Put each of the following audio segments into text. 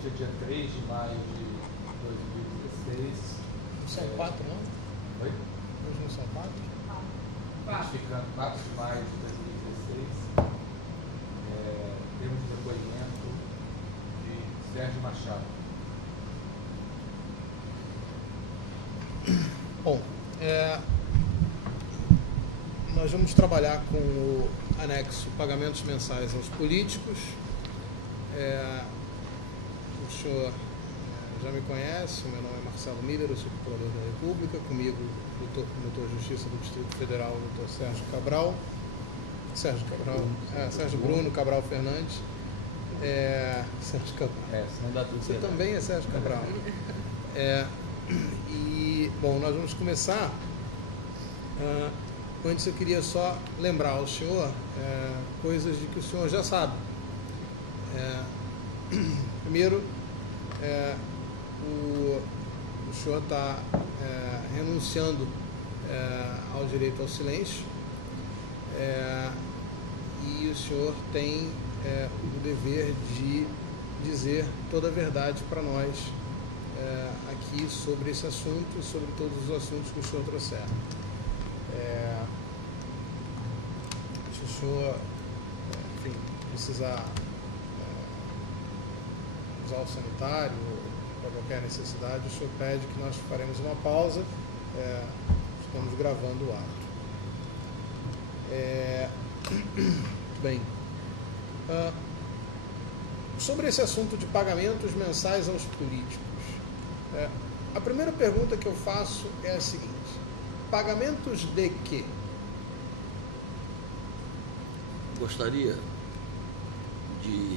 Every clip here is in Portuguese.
Hoje é dia 3 de maio de 2016. Não são 4, não? Oi? Hoje não são 4? Ficando 4 de maio de 2016. Temos o depoimento de Sérgio Machado. Bom, nós vamos trabalhar com o anexo pagamentos mensais aos políticos. O senhor já me conhece, meu nome é Marcelo Miller, eu sou procurador da República, comigo o promotor de Justiça do Distrito Federal, o doutor Sérgio Bruno Cabral Fernandes. Sérgio Cabral. Senão dá tudo Você certo. também é Sérgio Cabral. Bom, nós vamos começar. Antes eu queria só lembrar ao senhor coisas de que o senhor já sabe. Primeiro, o senhor está renunciando ao direito ao silêncio, e o senhor tem o dever de dizer toda a verdade para nós aqui sobre esse assunto e sobre todos os assuntos que o senhor trouxer. Se o senhor precisar usar o sanitário para qualquer necessidade, o senhor pede que nós faremos uma pausa. Estamos gravando o ato. Bem, sobre esse assunto de pagamentos mensais aos políticos, a primeira pergunta que eu faço é a seguinte: pagamentos de quê? Gostaria de...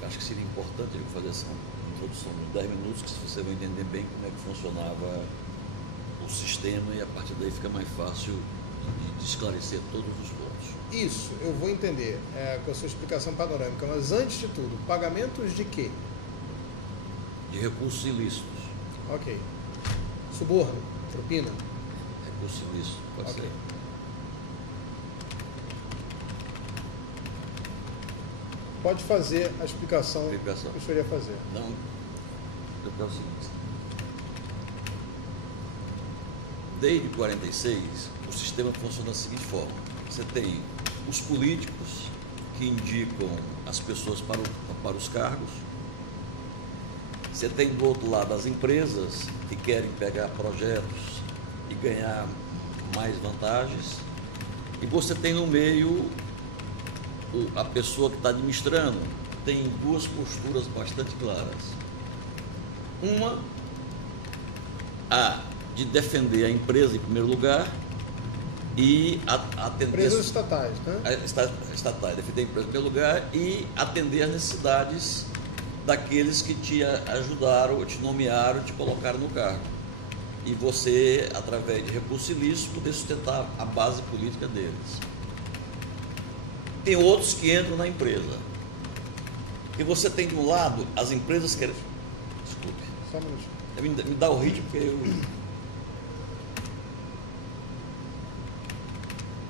Acho que seria importante eu fazer essa introdução de 10 minutos, que você vai entender bem como é que funcionava o sistema, e a partir daí fica mais fácil de esclarecer todos os pontos. Isso, eu vou entender com a sua explicação panorâmica, mas antes de tudo, pagamentos de quê? De recursos ilícitos. Ok. Suborno, propina? Recursos ilícitos, pode ser. Pode fazer a explicação que o senhor ia fazer. Não, é o seguinte. Desde 46, o sistema funciona da seguinte forma: você tem os políticos que indicam as pessoas para os cargos, você tem do outro lado as empresas que querem pegar projetos e ganhar mais vantagens, e você tem no meio a pessoa que está administrando. Tem duas posturas bastante claras. Uma, a de defender a empresa em primeiro lugar e atender... Empresas estatais, né? Estatais, defender a empresa em primeiro lugar e atender às necessidades daqueles que te ajudaram, te nomearam, te colocaram no cargo. E você, através de recursos ilícitos, poder sustentar a base política deles. Tem outros que entram na empresa. E você tem de um lado as empresas que... Desculpe. Só um minutinho. Me dá o ritmo, porque eu...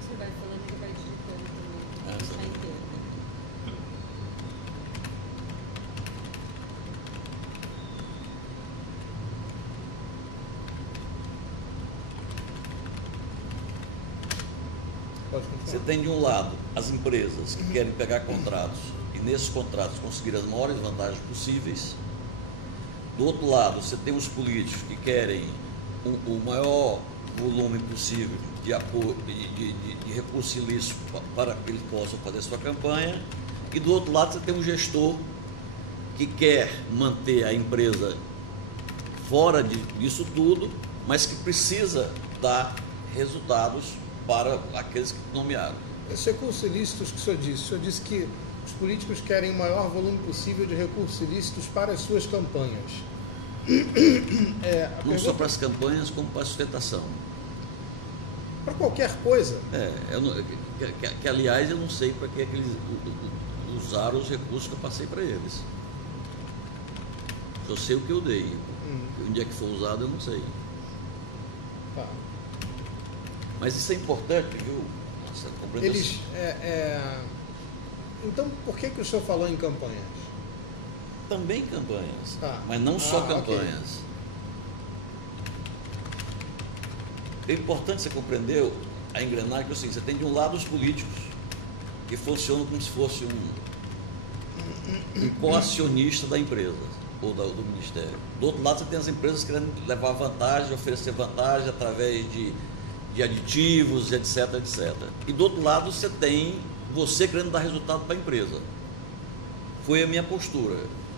Você vai falando e ele vai digitando também. Está inteiro. Você tem de um lado as empresas que querem pegar contratos e nesses contratos conseguir as maiores vantagens possíveis. Do outro lado, você tem os políticos que querem o maior volume possível de apoio, de recursos ilícitos para que eles possam fazer sua campanha. E do outro lado, você tem um gestor que quer manter a empresa fora disso tudo, mas que precisa dar resultados para aqueles que nomearam. Esses recursos ilícitos que o senhor disse que os políticos querem o maior volume possível de recursos ilícitos para as suas campanhas. Não só para as campanhas, como para a sustentação. Para qualquer coisa. Aliás, eu não sei para que eles usaram os recursos que eu passei para eles. Só sei o que eu dei. Onde é que foi usado, eu não sei. Tá. Mas isso é importante, viu? Então, por que o senhor falou em campanhas? Também campanhas, Tá. mas não só Ok. campanhas. É importante você compreender a engrenagem, que é o seguinte: você tem de um lado os políticos, que funcionam como se fosse um coacionista da empresa, ou do ministério. Do outro lado, você tem as empresas querendo levar vantagem, oferecer vantagem através de aditivos, etc, etc. E do outro lado, você tem você querendo dar resultado para a empresa. Foi a minha postura.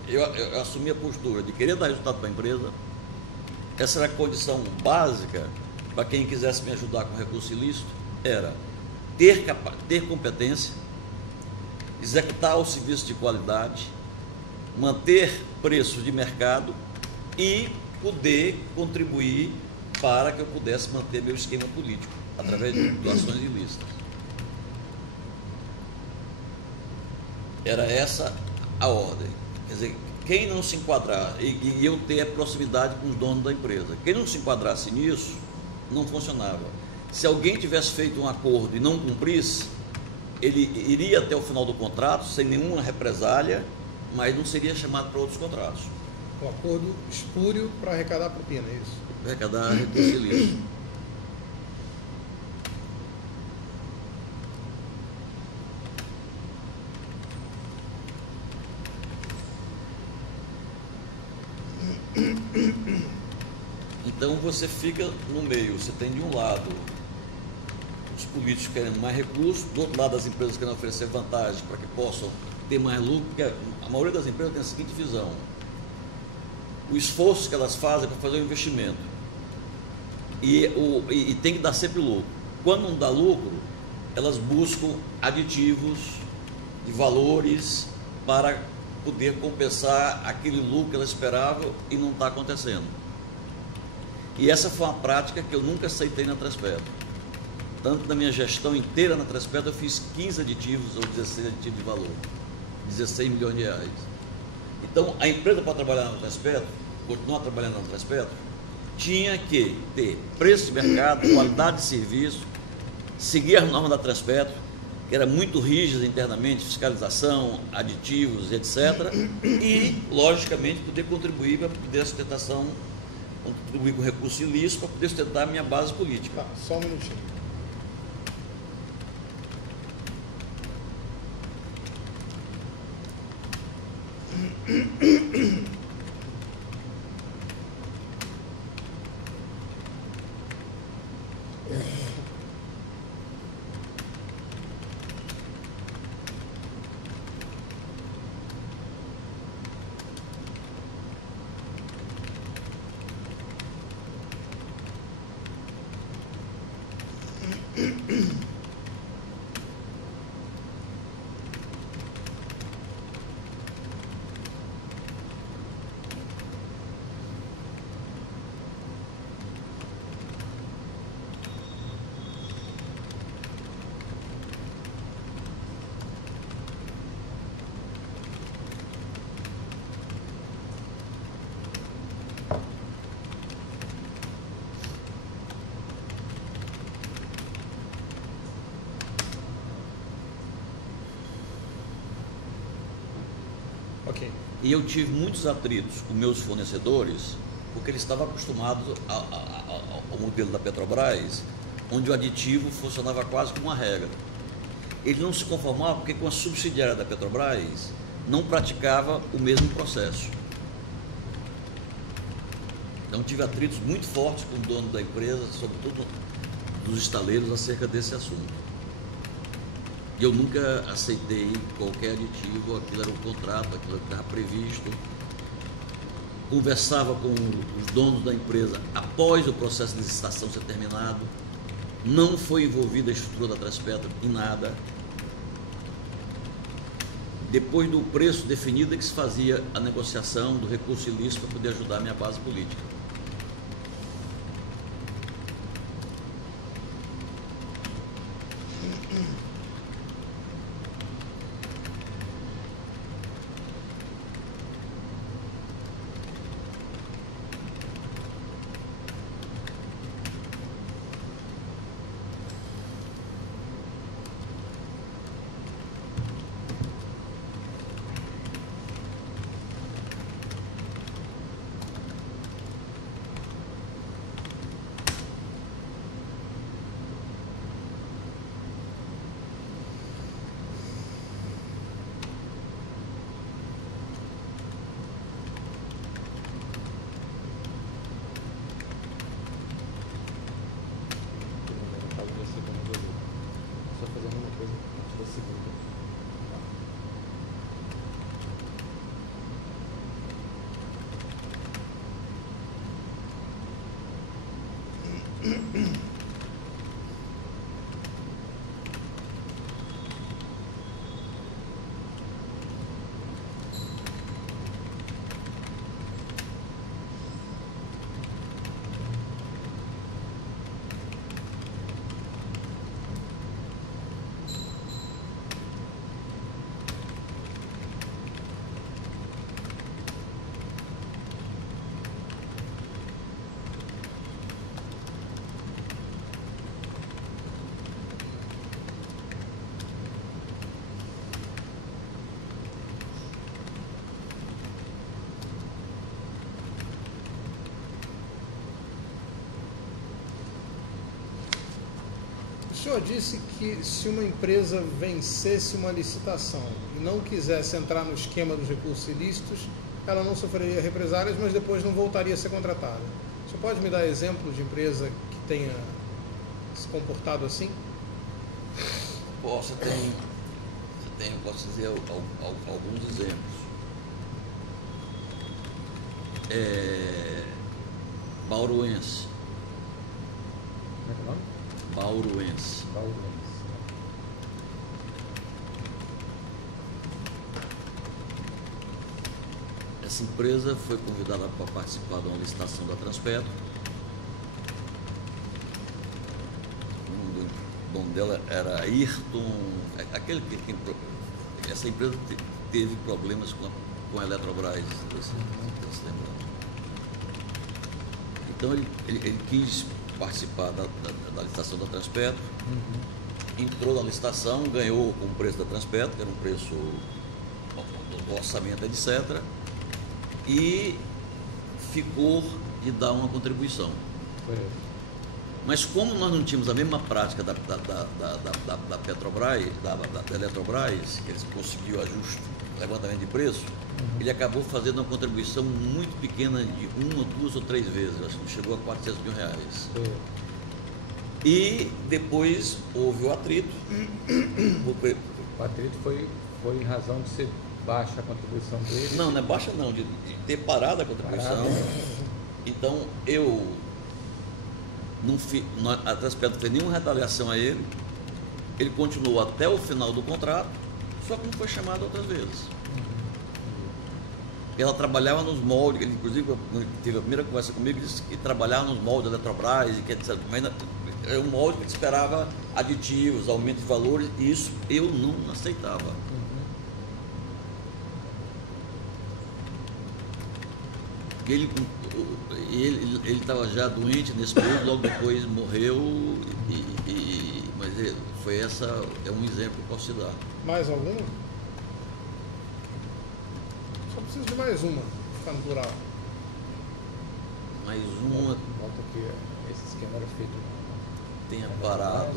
Eu assumi a postura de querer dar resultado para a empresa. Essa era a condição básica para quem quisesse me ajudar com recurso ilícito, era ter competência, executar o serviço de qualidade, manter preço de mercado e poder contribuir para que eu pudesse manter meu esquema político através de doações ilícitas. Era essa a ordem. Quer dizer, quem não se enquadrar, e eu ter a proximidade com os donos da empresa, quem não se enquadrasse nisso, não funcionava. Se alguém tivesse feito um acordo e não cumprisse, ele iria até o final do contrato sem nenhuma represália, mas não seria chamado para outros contratos. Um acordo espúrio para arrecadar propina, é isso? Arrecadar recurso ilícito. Então você fica no meio, você tem de um lado os políticos querendo mais recursos, do outro lado as empresas querendo oferecer vantagem para que possam ter mais lucro, porque a maioria das empresas tem a seguinte visão: o esforço que elas fazem é para fazer o investimento e tem que dar sempre lucro. Quando não dá lucro, elas buscam aditivos de valores para poder compensar aquele lucro que elas esperavam e não está acontecendo. E essa foi uma prática que eu nunca aceitei na Transpetro. Tanto na minha gestão inteira na Transpetro, eu fiz 15 aditivos ou 16 aditivos de valor, 16 milhões de reais. Então, a empresa para trabalhar na Transpetro, continuar trabalhando na Transpetro, tinha que ter preço de mercado, qualidade de serviço, seguir as normas da Transpetro, que era muito rígida internamente, fiscalização, aditivos, etc. E, logicamente, poder contribuir para poder a sustentação, contribuir com recurso ilícito para poder sustentar a minha base política. Tá, só um minutinho. Ok. E eu tive muitos atritos com meus fornecedores, porque eles estavam acostumados ao modelo da Petrobras, onde o aditivo funcionava quase como uma regra. Eles não se conformavam porque com a subsidiária da Petrobras não praticava o mesmo processo. Então tive atritos muito fortes com o dono da empresa, sobretudo dos estaleiros, acerca desse assunto. E eu nunca aceitei qualquer aditivo, aquilo era um contrato, aquilo estava previsto. Conversava com os donos da empresa após o processo de licitação ser terminado. Não foi envolvida a estrutura da Transpetro em nada. Depois do preço definido é que se fazia a negociação do recurso ilícito para poder ajudar a minha base política. O senhor disse que se uma empresa vencesse uma licitação e não quisesse entrar no esquema dos recursos ilícitos, ela não sofreria represálias, mas depois não voltaria a ser contratada. O senhor pode me dar exemplo de empresa que tenha se comportado assim? Posso dizer alguns exemplos. Bauruense. Como é que é o nome? Bauruense. Bauruense. Essa empresa foi convidada para participar de uma licitação da Transpetro. O nome dela era Ayrton, essa empresa teve problemas com a Eletrobras, se lembrando. Então ele quis participar da licitação da Transpetro, entrou na licitação, ganhou com o preço da Transpetro, que era um preço do orçamento, etc., e ficou de dar uma contribuição. Mas como nós não tínhamos a mesma prática da Petrobras, da Eletrobras, que eles conseguiu ajuste, levantamento de preço, ele acabou fazendo uma contribuição muito pequena de 1, 2 ou 3 vezes, acho que chegou a R$400 mil. E depois houve o atrito. O atrito foi em razão de ser baixa a contribuição dele? Não é baixa não, de ter parado a contribuição. Então eu não fiz, a Transpetro não fez nenhuma retaliação a ele, ele continuou até o final do contrato, só que não foi chamado outras vezes. Ela trabalhava nos moldes, ele, inclusive teve a primeira conversa comigo, disse que trabalhava nos moldes da Eletrobras, e que é um molde que esperava aditivos, aumento de valores, e isso eu não aceitava. Ele estava já doente nesse período, logo depois morreu, mas é um exemplo que eu posso te dar. Mais alguma? Só preciso de mais uma, ficar no plural. Mais uma Nota que esse esquema era feito. tenha parado.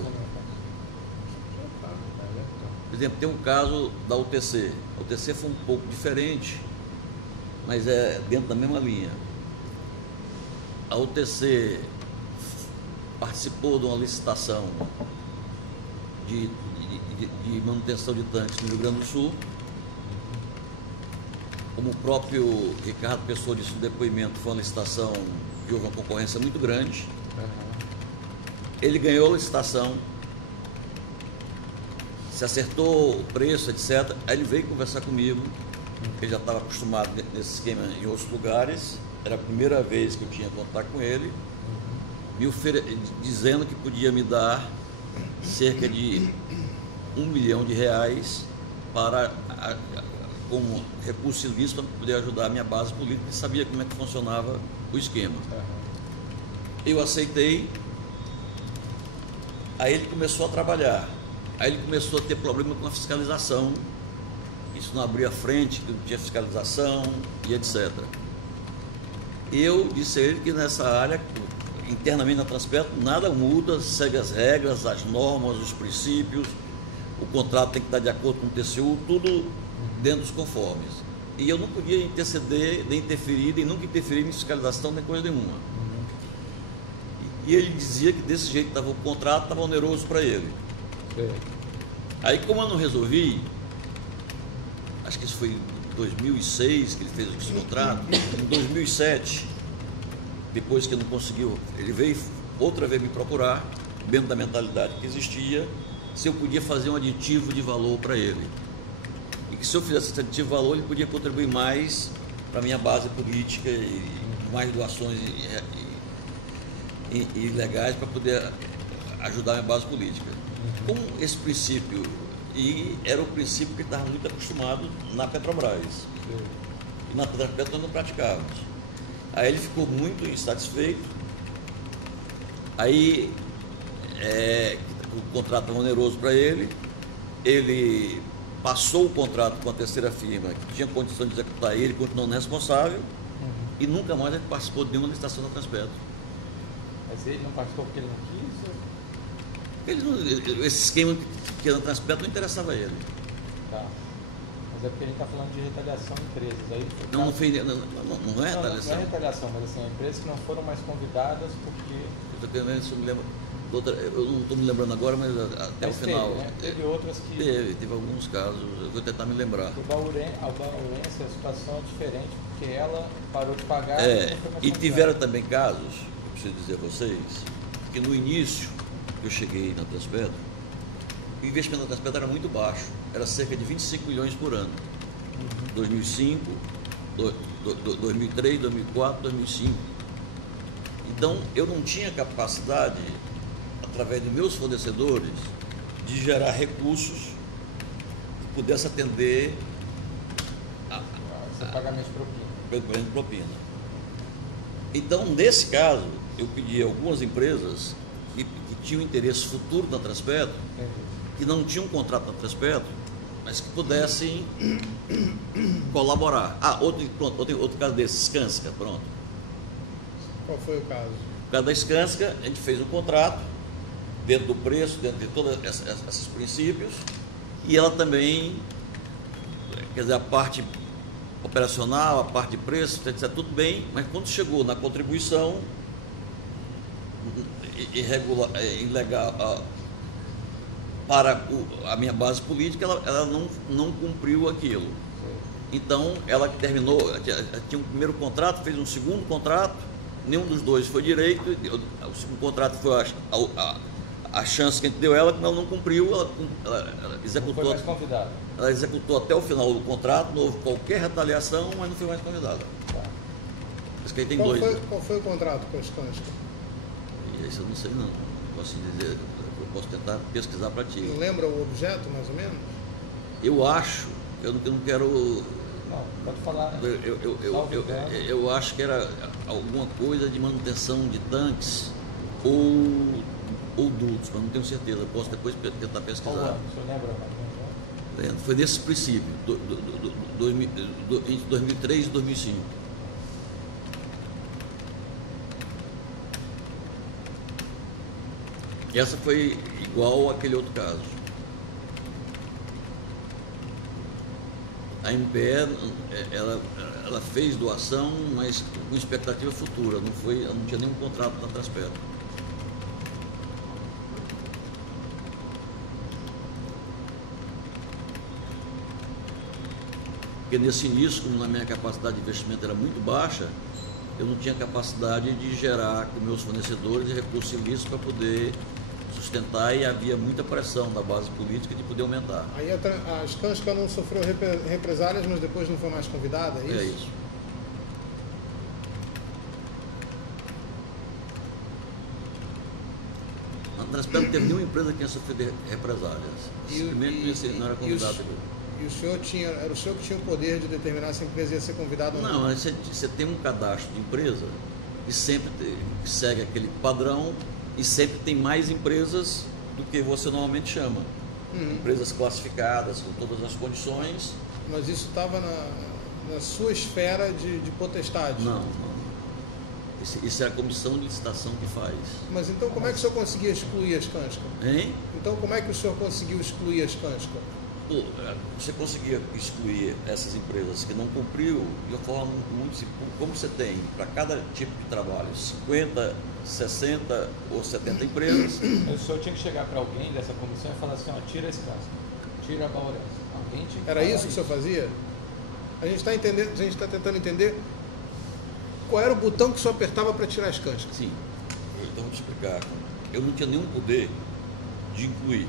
Por exemplo, tem um caso da UTC. A UTC foi um pouco diferente, mas é dentro da mesma linha. A UTC participou de uma licitação de manutenção de tanques no Rio Grande do Sul. Como o próprio Ricardo Pessoa disse no depoimento, foi uma licitação que houve uma concorrência muito grande. Ele ganhou a licitação, se acertou o preço, etc. Aí ele veio conversar comigo, ele já estava acostumado nesse esquema em outros lugares, era a primeira vez que eu tinha contato com ele, dizendo que podia me dar cerca de R$1 milhão para como recurso ilícito para poder ajudar a minha base política, e sabia como é que funcionava o esquema. Eu aceitei, aí ele começou a trabalhar, aí ele começou a ter problema com a fiscalização, isso não abria frente, que não tinha fiscalização e etc. Eu disse a ele que nessa área, internamente na Transpetro, nada muda, segue as regras, as normas, os princípios, o contrato tem que estar de acordo com o TCU, tudo dentro dos conformes. E eu não podia interceder, nem interferir, nem nunca interferir em fiscalização, nem coisa nenhuma. E ele dizia que desse jeito estava o contrato, estava oneroso para ele. Aí, como eu não resolvi, acho que isso foi em 2006 que ele fez esse contrato, em 2007, depois que ele não conseguiu, ele veio outra vez me procurar, dentro da mentalidade que existia, se eu podia fazer um aditivo de valor para ele. E que se eu fizesse esse aditivo de valor, ele podia contribuir mais para a minha base política e mais doações e legais para poder ajudar a minha base política. Com esse princípio, e era o princípio que estava muito acostumado na Petrobras. E na Petrobras nós não praticávamos. Aí ele ficou muito insatisfeito. Aí o contrato é oneroso para ele. Ele passou o contrato com a terceira firma que tinha condição de executar ele, continuou responsável. E nunca mais ele participou de nenhuma licitação da Transpetro. Mas ele não participou porque ele não quis? Esse esquema que era na Transpetro não interessava a ele. Tá. Mas é porque a gente está falando de retaliação em empresas. Aí, Não é retaliação. não é retaliação, mas assim, empresas que não foram mais convidadas porque... Eu não estou me lembrando agora, mas até o final. Teve, né? Teve outras que... Teve alguns casos, eu vou tentar me lembrar. A Baurense, a situação é diferente, porque ela parou de pagar... E tiveram também casos, eu preciso dizer a vocês, que no início que eu cheguei na Transpetro, o investimento na Transpetro era muito baixo, era cerca de 25 milhões por ano. 2005, 2003, 2004, 2005. Então, eu não tinha capacidade, através de meus fornecedores, de gerar recursos que pudesse atender Seu pagamento de propina. Então, nesse caso, eu pedi a algumas empresas que tinham interesse futuro na Transpetro, que não tinham contrato na Transpetro, mas que pudessem colaborar. Outro caso desse, Skanska, pronto. Qual foi o caso? No caso da Skanska, a gente fez um contrato, dentro do preço, dentro de todos esses princípios, e ela também, quer dizer, a parte operacional, a parte de preço, etc., tudo bem, mas quando chegou na contribuição ilegal para a minha base política, ela não cumpriu aquilo. Então, ela terminou, tinha um primeiro contrato, fez um segundo contrato, nenhum dos dois foi direito, o segundo contrato foi a chance que a gente deu ela, que ela não cumpriu, ela executou. Não foi mais convidada. Ela executou até o final do contrato, não houve qualquer retaliação, mas não foi mais convidada. Tá. Isso que aí tem Qual dois. Qual foi o contrato com a Skanska? E isso eu não sei não. Posso dizer, eu posso tentar pesquisar para ti. Não lembra o objeto, mais ou menos? Eu acho, eu não quero. Não, pode falar. Eu acho que era alguma coisa de manutenção de tanques ou dutos, mas não tenho certeza. Eu posso depois tentar pesquisar. Qual ano? O senhor lembra mais ou menos? Foi nesse princípio, entre 2003 e 2005. E essa foi igual àquele outro caso. A MPE, ela fez doação, mas com expectativa futura, ela não tinha nenhum contrato na Transpetro. Porque nesse início, como na minha capacidade de investimento era muito baixa, eu não tinha capacidade de gerar com meus fornecedores recursos ilícitos para poder sustentar, e havia muita pressão da base política de poder aumentar. Aí a Skanska não sofreu represálias, mas depois não foi mais convidada, é isso? É isso. Na Transpetro não teve nenhuma empresa que tinha sofrido represálias. Simplesmente não era convidado. E o senhor era o senhor que tinha o poder de determinar se a empresa ia ser convidada ou não? Não, você tem um cadastro de empresa que sempre segue aquele padrão e sempre tem mais empresas do que você normalmente chama. Empresas classificadas com todas as condições. Mas isso estava na sua esfera de potestade? Não. Isso é a comissão de licitação que faz. Mas então como é que o senhor conseguia excluir a Skanska? Hein? Então como é que o senhor conseguiu excluir a Skanska? Você conseguia excluir essas empresas que não cumpriu de uma forma muito simples. Como você tem para cada tipo de trabalho 50, 60 ou 70 empresas. O senhor tinha que chegar para alguém dessa comissão e falar assim, ó, tira esse caso, tira a Baurense. Alguém tinha que Era falar isso que o senhor fazia? A gente está tentando entender qual era o botão que o senhor apertava para tirar a Skanska. Sim. Então, vou te explicar. Eu não tinha nenhum poder de incluir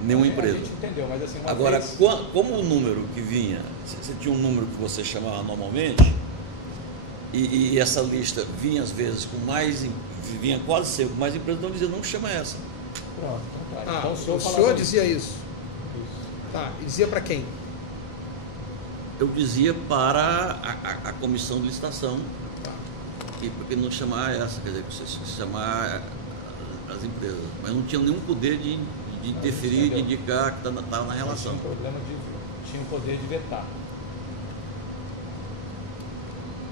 nenhuma empresa. A gente entendeu, mas assim, Agora, vez... como o número que vinha, você tinha um número que você chamava normalmente, e essa lista vinha às vezes com mais, vinha quase sempre com mais empresas, então dizia, não chama essa. Pronto, então tá. Ah, Então, o falava senhor isso. dizia isso? Isso. Tá, e dizia para quem? Eu dizia para a comissão de licitação, Tá. e porque não chamar essa, quer dizer, se chamar as empresas. Mas não tinha nenhum poder de interferir, de indicar que estava na Mas relação. tinha um problema tinha o poder de vetar.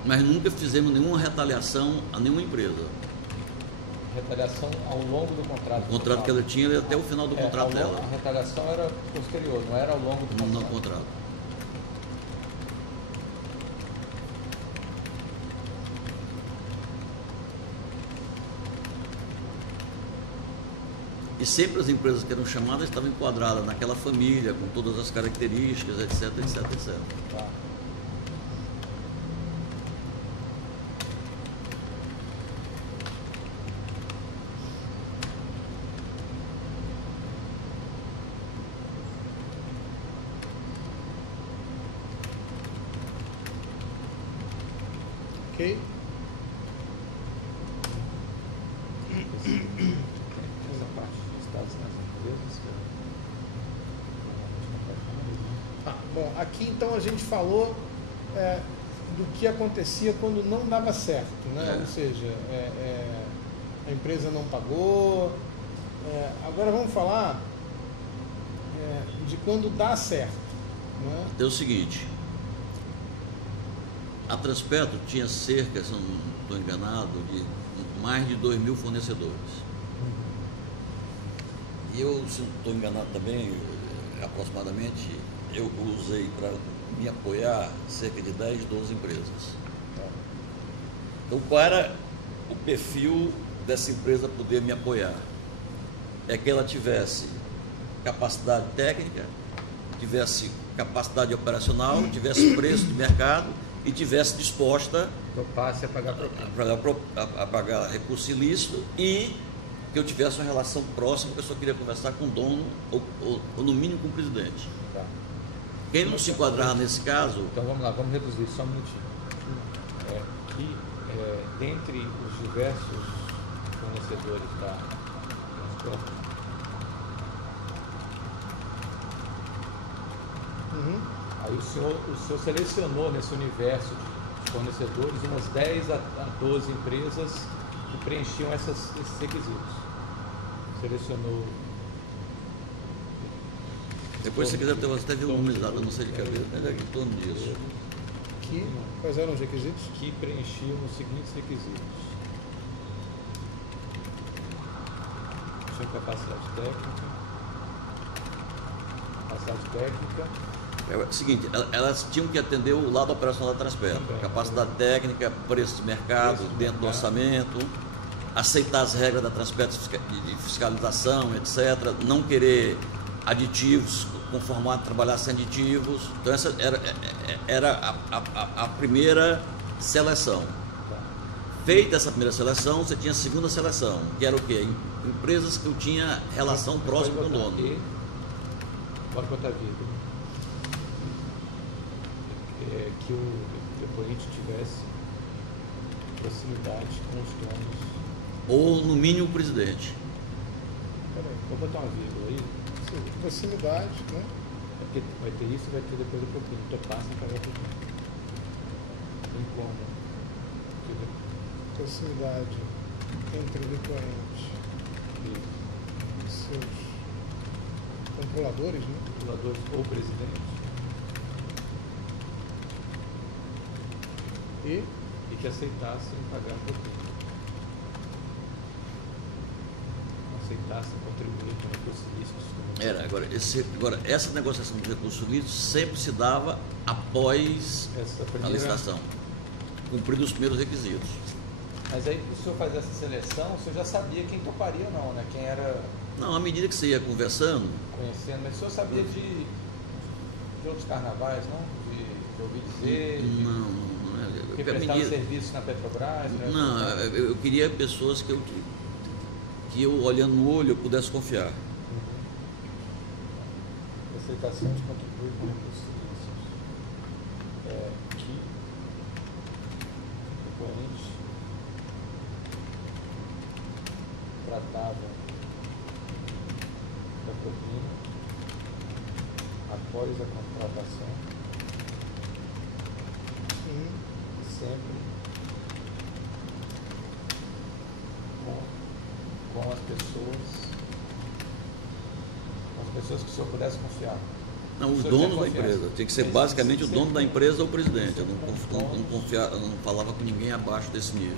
Mas nunca fizemos nenhuma retaliação a nenhuma empresa. Retaliação ao longo do contrato. O contrato que ela tinha era até o final do contrato dela, A retaliação era posterior, não era ao longo do no contrato. contrato. E sempre as empresas que eram chamadas estavam enquadradas naquela família, com todas as características, etc, etc, etc. Tá. Ok? Essa parte de estados nas empresas. Tá, bom, aqui então a gente falou do que acontecia quando não dava certo, né? Ou seja, a empresa não pagou. Agora vamos falar de quando dá certo, né? É o seguinte, a Transpetro tinha cerca, se eu não estou enganado, de mais de 2.000 fornecedores. E eu, se não estou enganado também, aproximadamente, eu usei para me apoiar cerca de 10, 12 empresas. Então, qual era o perfil dessa empresa poder me apoiar? É que ela tivesse capacidade técnica, tivesse capacidade operacional, tivesse preço de mercado e tivesse disposta Eu passe a pagar propina. a pagar recurso ilícito e que eu tivesse uma relação próxima, que eu só queria conversar com o dono ou no mínimo com o presidente. Tá. Quem não se enquadrava nesse caso, Então vamos lá, vamos reduzir só um minutinho. Dentre os diversos fornecedores da Transpetro, aí o senhor selecionou nesse universo de fornecedores umas 10 a 12 empresas que preenchiam esses requisitos. Selecionou. depois se quiser você até ver o número exato, eu não sei de cabeça, mas é em torno disso. Quais eram os requisitos? Que preenchiam os seguintes requisitos: tinha capacidade técnica, É o seguinte, elas tinham que atender o lado operacional da Transpetro, Também. capacidade técnica, preço de mercado, Preço de dentro do mercado. orçamento, aceitar as regras da Transpetro de fiscalização, etc., não querer aditivos, conformar trabalhar sem aditivos. Então essa era a primeira seleção. tá. Feita essa primeira seleção, você tinha a segunda seleção, que era o quê? Empresas que eu tinha relação próxima com o dono. Pode botar vírgula. Que o depoente tivesse proximidade com os donos. Ou, no mínimo, o presidente. Peraí. Vou botar uma vírgula aí, Proximidade, né? porque vai ter isso e vai ter depois a propina. Então passa para a propina. Em como? Proximidade entre o depoente e seus controladores, né? Controladores ou presidente. E Que aceitassem pagar a propina. Aceitassem contribuir com recursos ilícitos. Agora, essa negociação de recursos lícitos sempre se dava após Essa a primeira... licitação, cumpridos os primeiros requisitos. Mas aí, o senhor faz essa seleção, o senhor já sabia quem toparia ou não, né? Quem era Não, à medida que você ia conversando, conhecendo, mas o senhor sabia de outros carnavais, não? De ouvir dizer? não é. Porque Que prestavam serviço na Petrobras? Né? Não, eu queria pessoas que eu olhando no olho eu pudesse confiar. Aceitação de contribuir com recursos ilícitos. Que o cliente tratava da propina após a contratação e sempre com as pessoas que o senhor pudesse confiar. Não, o dono da empresa. Tinha que ser basicamente o dono da empresa ou o presidente. Eu não falava com ninguém abaixo desse nível.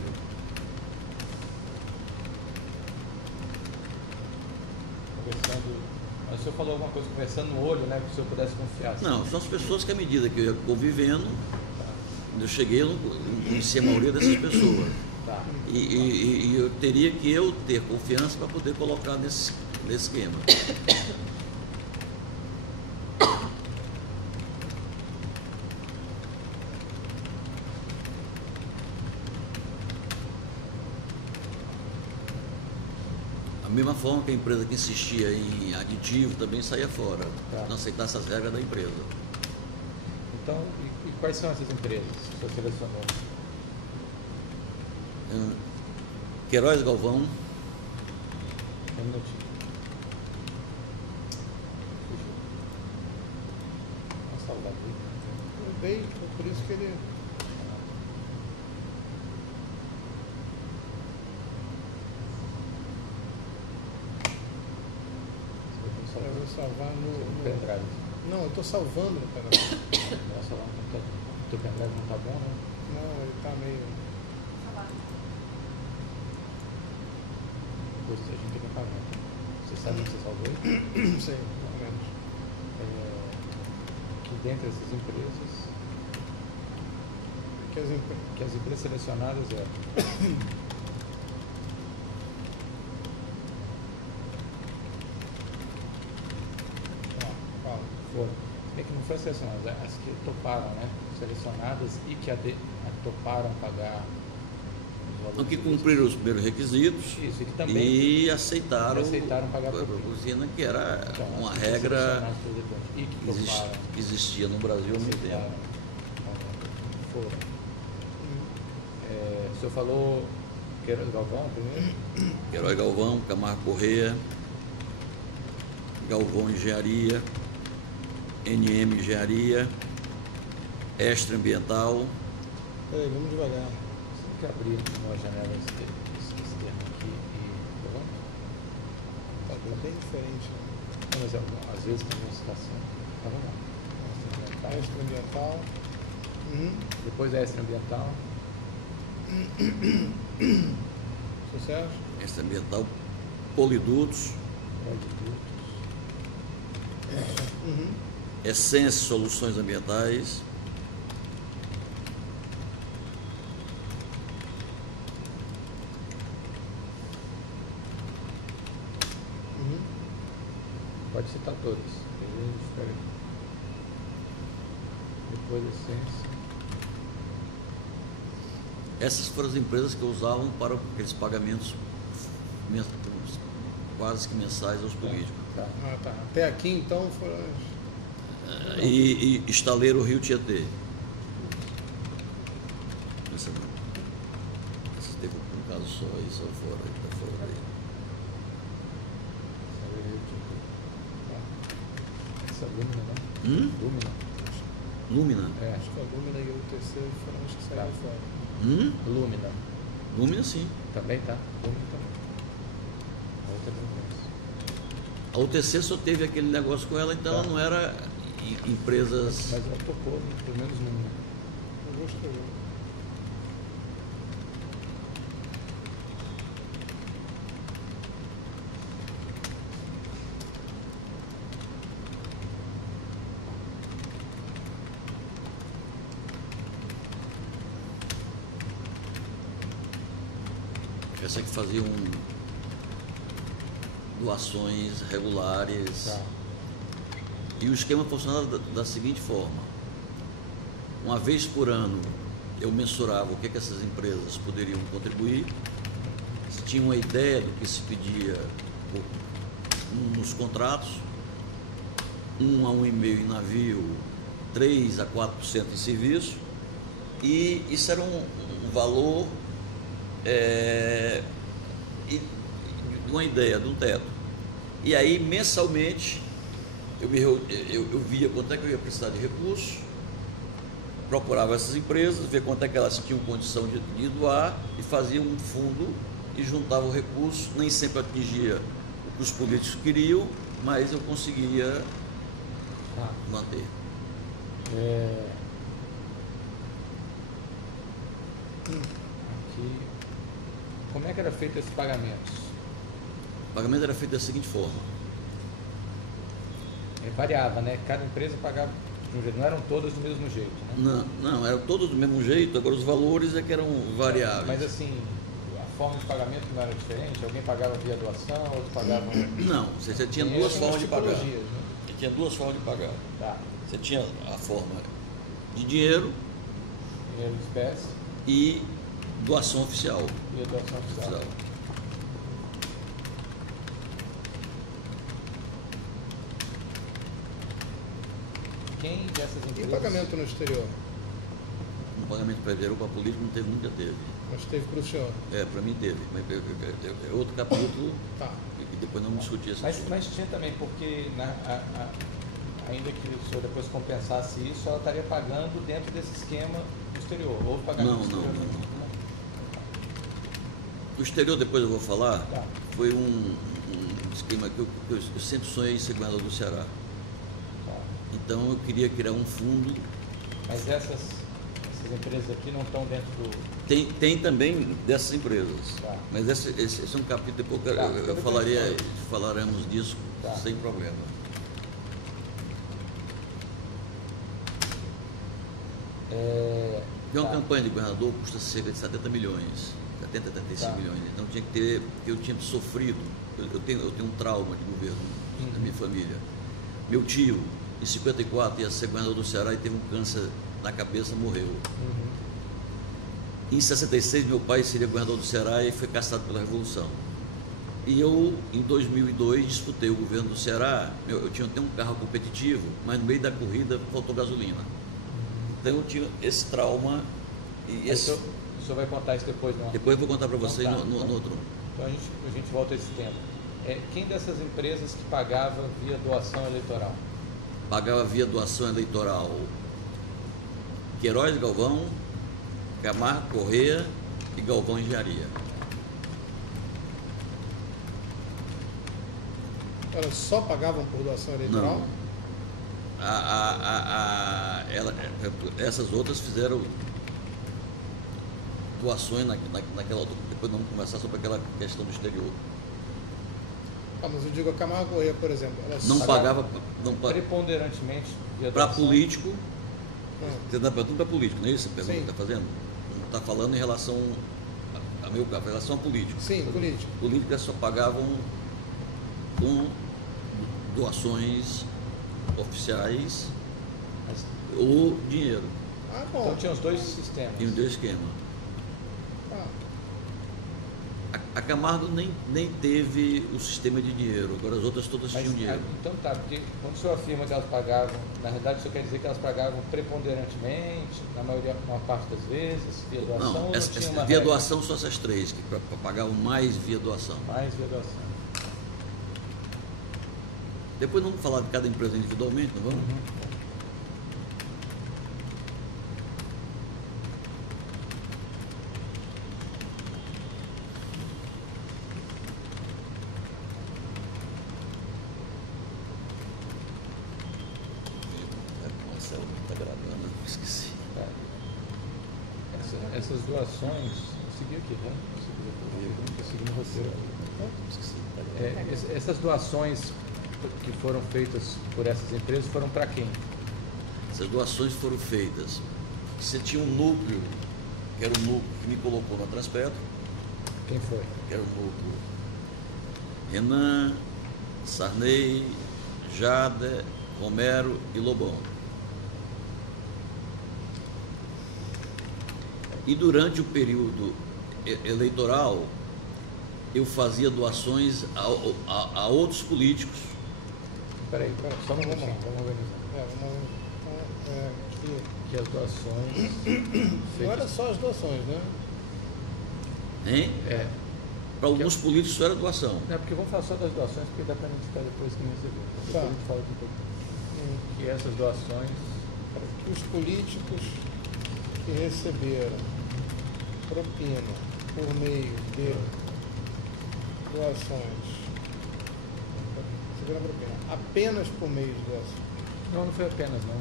Conversando. Mas o senhor falou alguma coisa conversando no olho, né? Que o senhor pudesse confiar. Não, são as pessoas que à medida que eu ia convivendo, eu cheguei, eu não conhecia a maioria dessas pessoas. Tá. E eu teria que ter confiança para poder colocar nesse esquema. Da mesma forma que a empresa que insistia em aditivo também saía fora, não aceitasse as regras da empresa. Então, e quais são essas empresas que o senhor selecionou? Queiroz Galvão. Um minutinho. Uma saudade. Eu dei, por isso que ele... Eu vou salvar no pendrive. Não, eu estou salvando no pendrive. Nossa, lá o teu pendrive não tá bom, né? Não, ele está meio... Depois a gente tem que apagar. Você sabe onde você salvou? Sim, pelo menos. Que dentre essas empresas, que as empresas selecionadas foram, se bem que não foi selecionadas, as que toparam, né? Selecionadas e que toparam pagar os valores. Que cumpriram os primeiros requisitos. Isso, e que também aceitaram pagar a propina, que era então, uma regra e que que existia no Brasil há muito tempo. Foram. O senhor falou Queiroz Galvão primeiro? Queiroz Galvão, Camargo Corrêa, Galvão Engenharia, NM Engenharia, Extra Ambiental. Peraí, vamos devagar. Você tem que abrir uma janela esse termo aqui e... Tá bem diferente. Né? Não, mas às vezes tem uma citação. Tá, vamos lá. Extra Ambiental. Depois é Extra Ambiental. Sucesso. Extra Ambiental, Polidutos. Essência Soluções Ambientais. Pode citar todos. Depois Essência. Essas foram as empresas que usavam para aqueles pagamentos quase que mensais aos políticos. Tá. Ah, tá. Até aqui, então, foram... E Estaleiro Rio Tietê. Esse teve um caso só aí, só fora daí. Essa Lúmina, não? Lúmina. Lúmina? Acho que a Lúmina e o terceiro foram os que saíram fora. Lúmina. Lúmina, sim. Também tá. Lúmina também. A outra não conheço. A UTC só teve aquele negócio com ela, então ela não era empresas... Mas ela tocou, pelo menos Lúmina. Eu gostei. Essa que faziam doações regulares. Tá. E o esquema funcionava da seguinte forma: uma vez por ano eu mensurava o que essas empresas poderiam contribuir, se tinha uma ideia do que se pedia nos contratos, 1 a 1,5% em navio, 3 a 4% em serviço, e isso era um valor de uma ideia, de um teto. E aí, mensalmente, eu via quanto é que eu ia precisar de recursos, procurava essas empresas, ver quanto é que elas tinham condição de doar e fazia um fundo e juntava o recurso. Nem sempre atingia o que os políticos queriam, mas eu conseguia manter. Aqui. Como é que era feito esses pagamentos? O pagamento era feito da seguinte forma. Variava, né? Cada empresa pagava de um jeito, não eram todas do mesmo jeito, né? Não, eram todos do mesmo jeito, agora os valores é que eram variáveis. Mas assim, a forma de pagamento não era diferente? Alguém pagava via doação, outros pagavam... Não, você tinha Tem duas formas de pagar. né? Você tinha duas formas de pagar. Tá. Você tinha a forma de dinheiro Dinheiro de espécie e doação oficial. e a doação oficial. Quem dessas E empresas... pagamento no exterior? Um pagamento para dinheiro para político não teve, nunca teve. Mas teve para o senhor? Para mim teve. Mas é outro capítulo Tá. e depois não discutir esse assunto. Mas tinha também, porque ainda que o senhor depois compensasse isso, ela estaria pagando dentro desse esquema do exterior. Ou pagamento Não. exterior. O exterior, depois eu vou falar, Tá. foi um esquema que eu sempre sonhei em ser governador do Ceará. Tá. Então eu queria criar um fundo. Mas essas empresas aqui não estão dentro do... Tem também dessas empresas. Tá. Mas esse é um capítulo, depois Tá, eu falaremos disso Tá. sem problema. E uma Tá. campanha de governador custa cerca de 70 milhões, 70, 75 Tá. milhões. Então tinha que ter, porque eu tinha sofrido, eu tenho um trauma de governo da minha família. Meu tio, em 54, ia ser governador do Ceará e teve um câncer na cabeça, morreu. Em 66, meu pai seria governador do Ceará e foi caçado pela Revolução. E eu, em 2002, disputei o governo do Ceará. Eu tinha até um carro competitivo, mas no meio da corrida faltou gasolina. Então eu tinha esse trauma. E esse... O senhor vai contar isso depois, não? Depois eu vou contar para vocês Então tá. no outro. Então a gente volta a esse tema. Quem dessas empresas que pagava via doação eleitoral? Pagava via doação eleitoral Queiroz Galvão, Camargo Corrêa e Galvão Engenharia. Elas só pagavam por doação eleitoral? Não. Essas outras fizeram doações naquela outra. Depois vamos conversar sobre aquela questão do exterior. Mas eu digo a Camargo Corrêa, por exemplo. Elas Não pagava. Preponderantemente via Para doação. político. Ah, Você está perguntando para político, não é isso? A pergunta Sim. que está fazendo? Não está falando em relação a meu caso, em relação a político. sim, político. Políticas só pagavam com doações oficiais Mas- ou dinheiro. Ah, bom. Então tinha os dois sistemas. Tinha os dois esquemas. Ah, A Camargo nem teve o sistema de dinheiro, agora as outras todas Mas, tinham dinheiro. então tá, porque quando o senhor afirma que elas pagavam, na realidade o senhor quer dizer que elas pagavam preponderantemente, na maior parte das vezes, via doação, ou Não, não tinha uma via regra? doação só essas três, que pagavam mais via doação. Mais via doação. Depois vamos falar de cada empresa individualmente, não vamos? Marcelo está gravando, esqueci. Tá. Essas doações, eu segui aqui, né? Eu segui no roteiro. Esqueci. Tá gravando. Essas doações que foram feitas por essas empresas foram para quem? Essas doações foram feitas. Você tinha um núcleo, que era o núcleo que me colocou na Transpetro, Quem foi? que era o núcleo Renan, Sarney, Jada, Romero e Lobão. E durante o período eleitoral, eu fazia doações a outros políticos. Peraí, só um minutinho, vamos organizar. Que as doações... Não era só as doações, né? Hein? É. Para alguns políticos isso era doação. Não, porque vamos falar só das doações, porque dá para identificar depois quem recebeu. Depois a gente fala aqui um pouquinho. Que essas doações... Que os políticos que receberam propina por meio de doações, receberam propina apenas por meio de doações. Não foi apenas, não.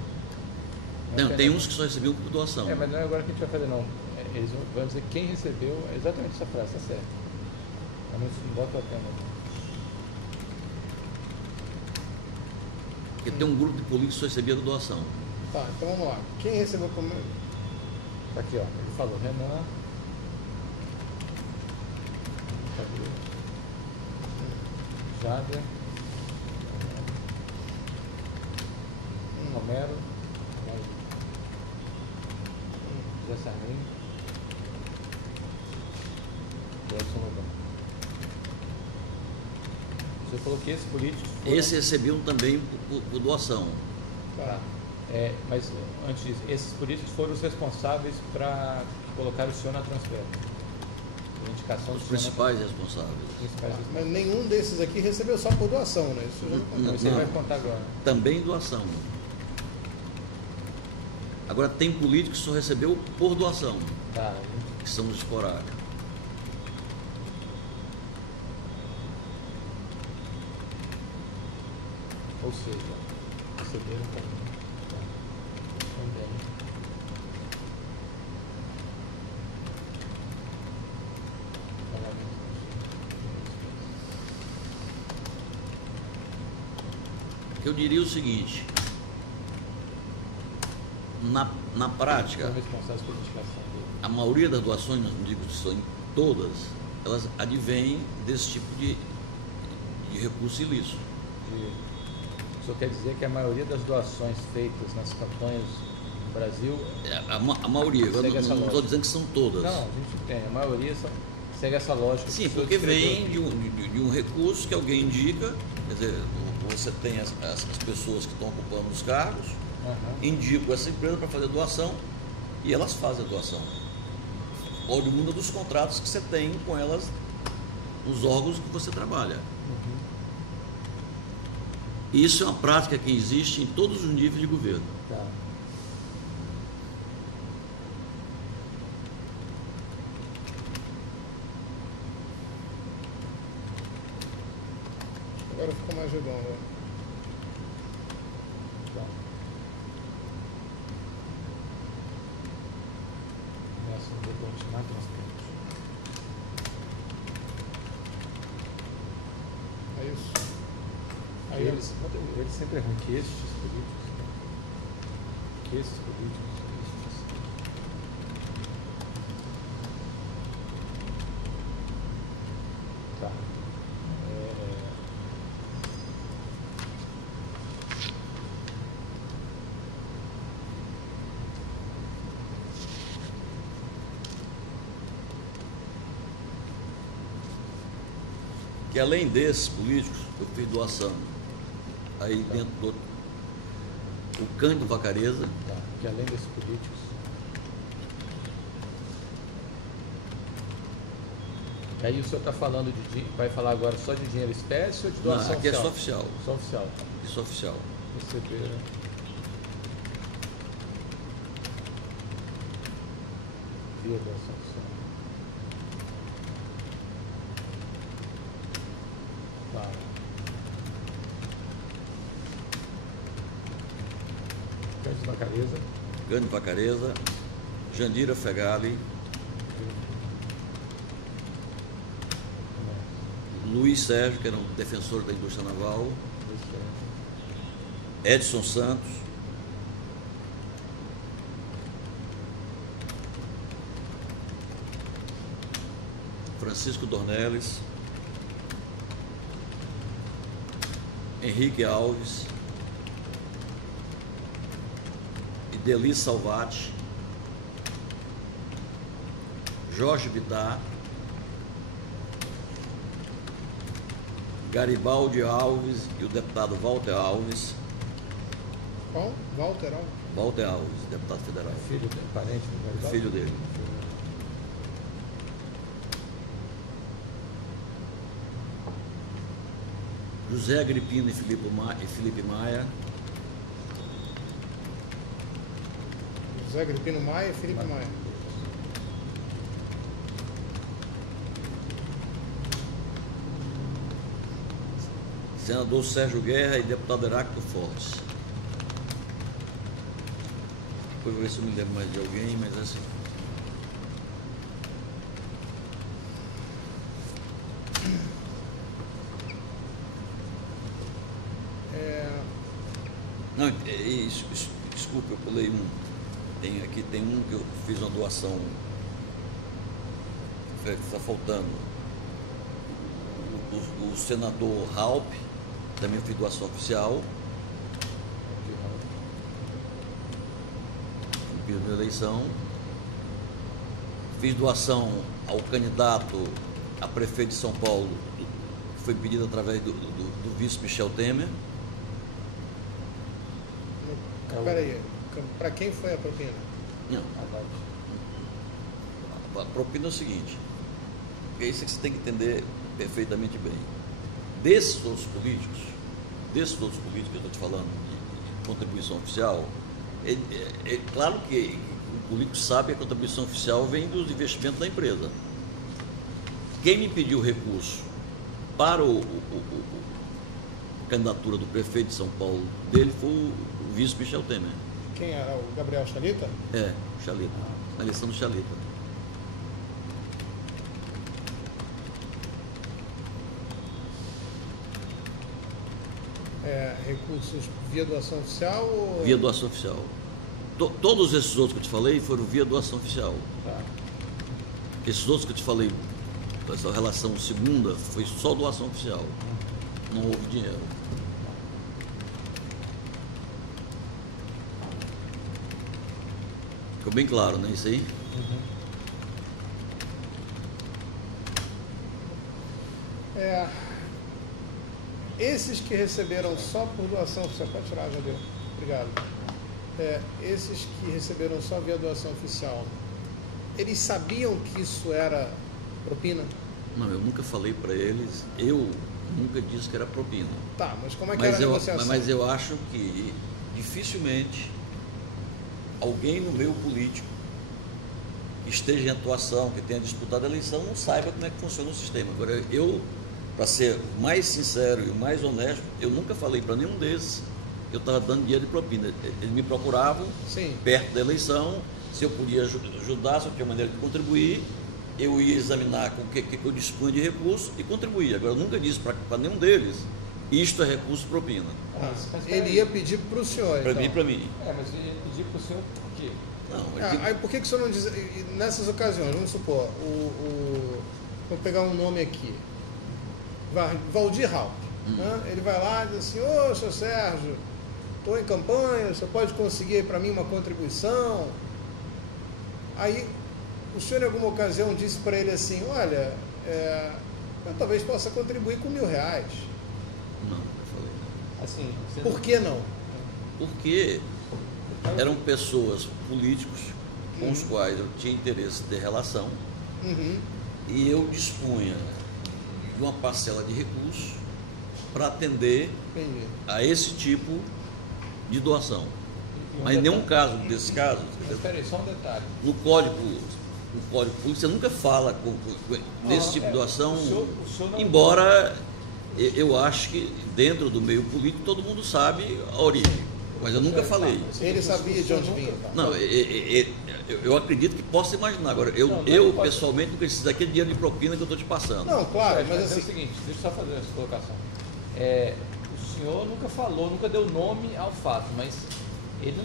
Não, apenas, tem uns que só recebiam por doação. mas não é agora que a gente vai fazer, não. Eles vão dizer quem recebeu, é exatamente essa frase, tá certo. Mas não bota apenas, não. Porque tem um grupo de políticos que só recebia doação. Tá, então vamos lá. Quem recebeu por meio? Tá aqui, ó. Ele falou, Renan. Cadê? Jader. Romero. José Sarney. Gelson Lobão. Você falou que esses políticos foram... Esses recebiam também por doação. Tá. Mas antes disso, esses políticos foram os responsáveis para colocar o senhor na Transpetro. Por indicação do Os senhor principais na responsáveis. principais Mas nenhum desses aqui recebeu só por doação, né? Isso já não Não, conta. você Não. vai contar agora. Também doação. Agora tem políticos que só recebeu por doação, Tá, que são os esporádicos. ou seja, receberam também. Tá. Também. Eu diria o seguinte, na prática, São responsáveis pela indicação dele. a maioria das doações, não digo que são todas, elas advêm desse tipo de recurso ilícito. O senhor quer dizer que a maioria das doações feitas nas campanhas no Brasil... A maioria, eu Segue essa não estou lógica. dizendo que são todas. Não, a gente tem. A maioria segue essa lógica. Sim, que o senhor porque descreveu. vem de um recurso que alguém indica, quer dizer, você tem as pessoas que estão ocupando os cargos, Aham. indicam essa empresa para fazer doação e elas fazem a doação. Oriunda dos contratos que você tem com elas, nos órgãos que você trabalha. Isso é uma prática que existe em todos os níveis de governo. Tá. Agora ficou mais redondo. Tá. Começa no depoimento na transparente. É isso. Aí eles sempre erram que estes políticos, Tá. Que além desses políticos, eu fiz doação. Aí dentro do o Cândido Vacareza, Tá. Que além desses políticos. E aí o senhor está falando vai falar agora só de dinheiro espécie ou de doação não, aqui é oficial? só oficial. Só oficial. Tá. Isso é oficial. Receberam. Via doação oficial. Tá. Cândido Vacareza. Cândido Vacareza, Jandira Fegali, Luiz Sérgio, que era um defensor da indústria naval, Edson Santos, Francisco Dornelles, Henrique Alves, Ideli Salvati, Jorge Bittar, Garibaldi Alves e o deputado Walter Alves. Qual? Walter Alves? Walter Alves, deputado federal. Filho dele, parente do Garibaldi? Filho dele. José Agripino e Felipe Maia. José Agripino Maia e Felipe Maia. Senador Sérgio Guerra e deputado Heráclito Fortes. Depois vou ver se eu me lembro mais de alguém, mas assim. Não, desculpa, eu pulei um. Tem um que eu fiz uma doação. Que está faltando. O senador Raup, também fiz doação oficial. Fiz minha eleição. Fiz doação ao candidato a prefeito de São Paulo, que foi pedido através do vice Michel Temer. Espera aí, para quem foi a propina? Não. A propina é o seguinte, é isso que você tem que entender perfeitamente bem. Desses todos políticos que eu estou te falando, de contribuição oficial, é claro que o político sabe que a contribuição oficial vem dos investimentos da empresa. Quem me pediu recurso para a candidatura do prefeito de São Paulo dele foi o vice Michel Temer. Quem era? O Gabriel Chalita? É, Chalita. A eleição do Chalita. Recursos via doação oficial? Ou... Via doação oficial. Todos esses outros que eu te falei foram via doação oficial. Tá. Esses outros que eu te falei, essa relação segunda, foi só doação oficial. Não houve dinheiro. Ficou bem claro, né? Isso aí? Esses que receberam só por doação oficial, pode tirar, já deu. Obrigado. Esses que receberam só via doação oficial, eles sabiam que isso era propina? Não, eu nunca falei para eles, eu nunca disse que era propina. Tá, mas como é que era a negociação? Mas eu acho que dificilmente alguém no meio político que esteja em atuação, que tenha disputado a eleição, não saiba como é que funciona o sistema. Agora, eu, para ser mais sincero e mais honesto, eu nunca falei para nenhum desses que eu estava dando dinheiro de propina. Eles me procuravam perto da eleição, se eu podia ajudar, se eu tinha maneira de contribuir, eu ia examinar com o que eu dispunha de recurso e contribuir. Agora, eu nunca disse para nenhum deles, isto é recurso propina. Ele ia pedir para o senhor, Para então. mim, para mim. Mas ele ia pedir para o senhor por quê? Não, Aí por que o senhor não diz, nessas ocasiões, vamos supor, vou pegar um nome aqui, Valdir Raup, né? Ele vai lá e diz assim, ô, senhor Sérgio, estou em campanha, você pode conseguir para mim uma contribuição? Aí o senhor em alguma ocasião disse para ele assim, olha, eu talvez possa contribuir com R$1.000. Não, eu falei. Assim, Por que não? Porque eram pessoas, políticos, com os quais eu tinha interesse de ter relação, e eu dispunha de uma parcela de recursos para atender a esse tipo de doação. Mas em nenhum caso desses casos, espera aí, só um detalhe. no código público, você nunca fala nesse tipo de doação, o senhor não... embora eu acho que dentro do meio político todo mundo sabe a origem. Mas eu nunca falei. Ele sabia de onde vinha. Não, eu acredito que possa imaginar. Agora, eu pessoalmente nunca disse, isso aqui é dinheiro de propina que eu estou te passando. Não, claro, Mas mas é assim... o seguinte, deixa eu só fazer essa colocação. O senhor nunca falou, nunca deu nome ao fato, mas ele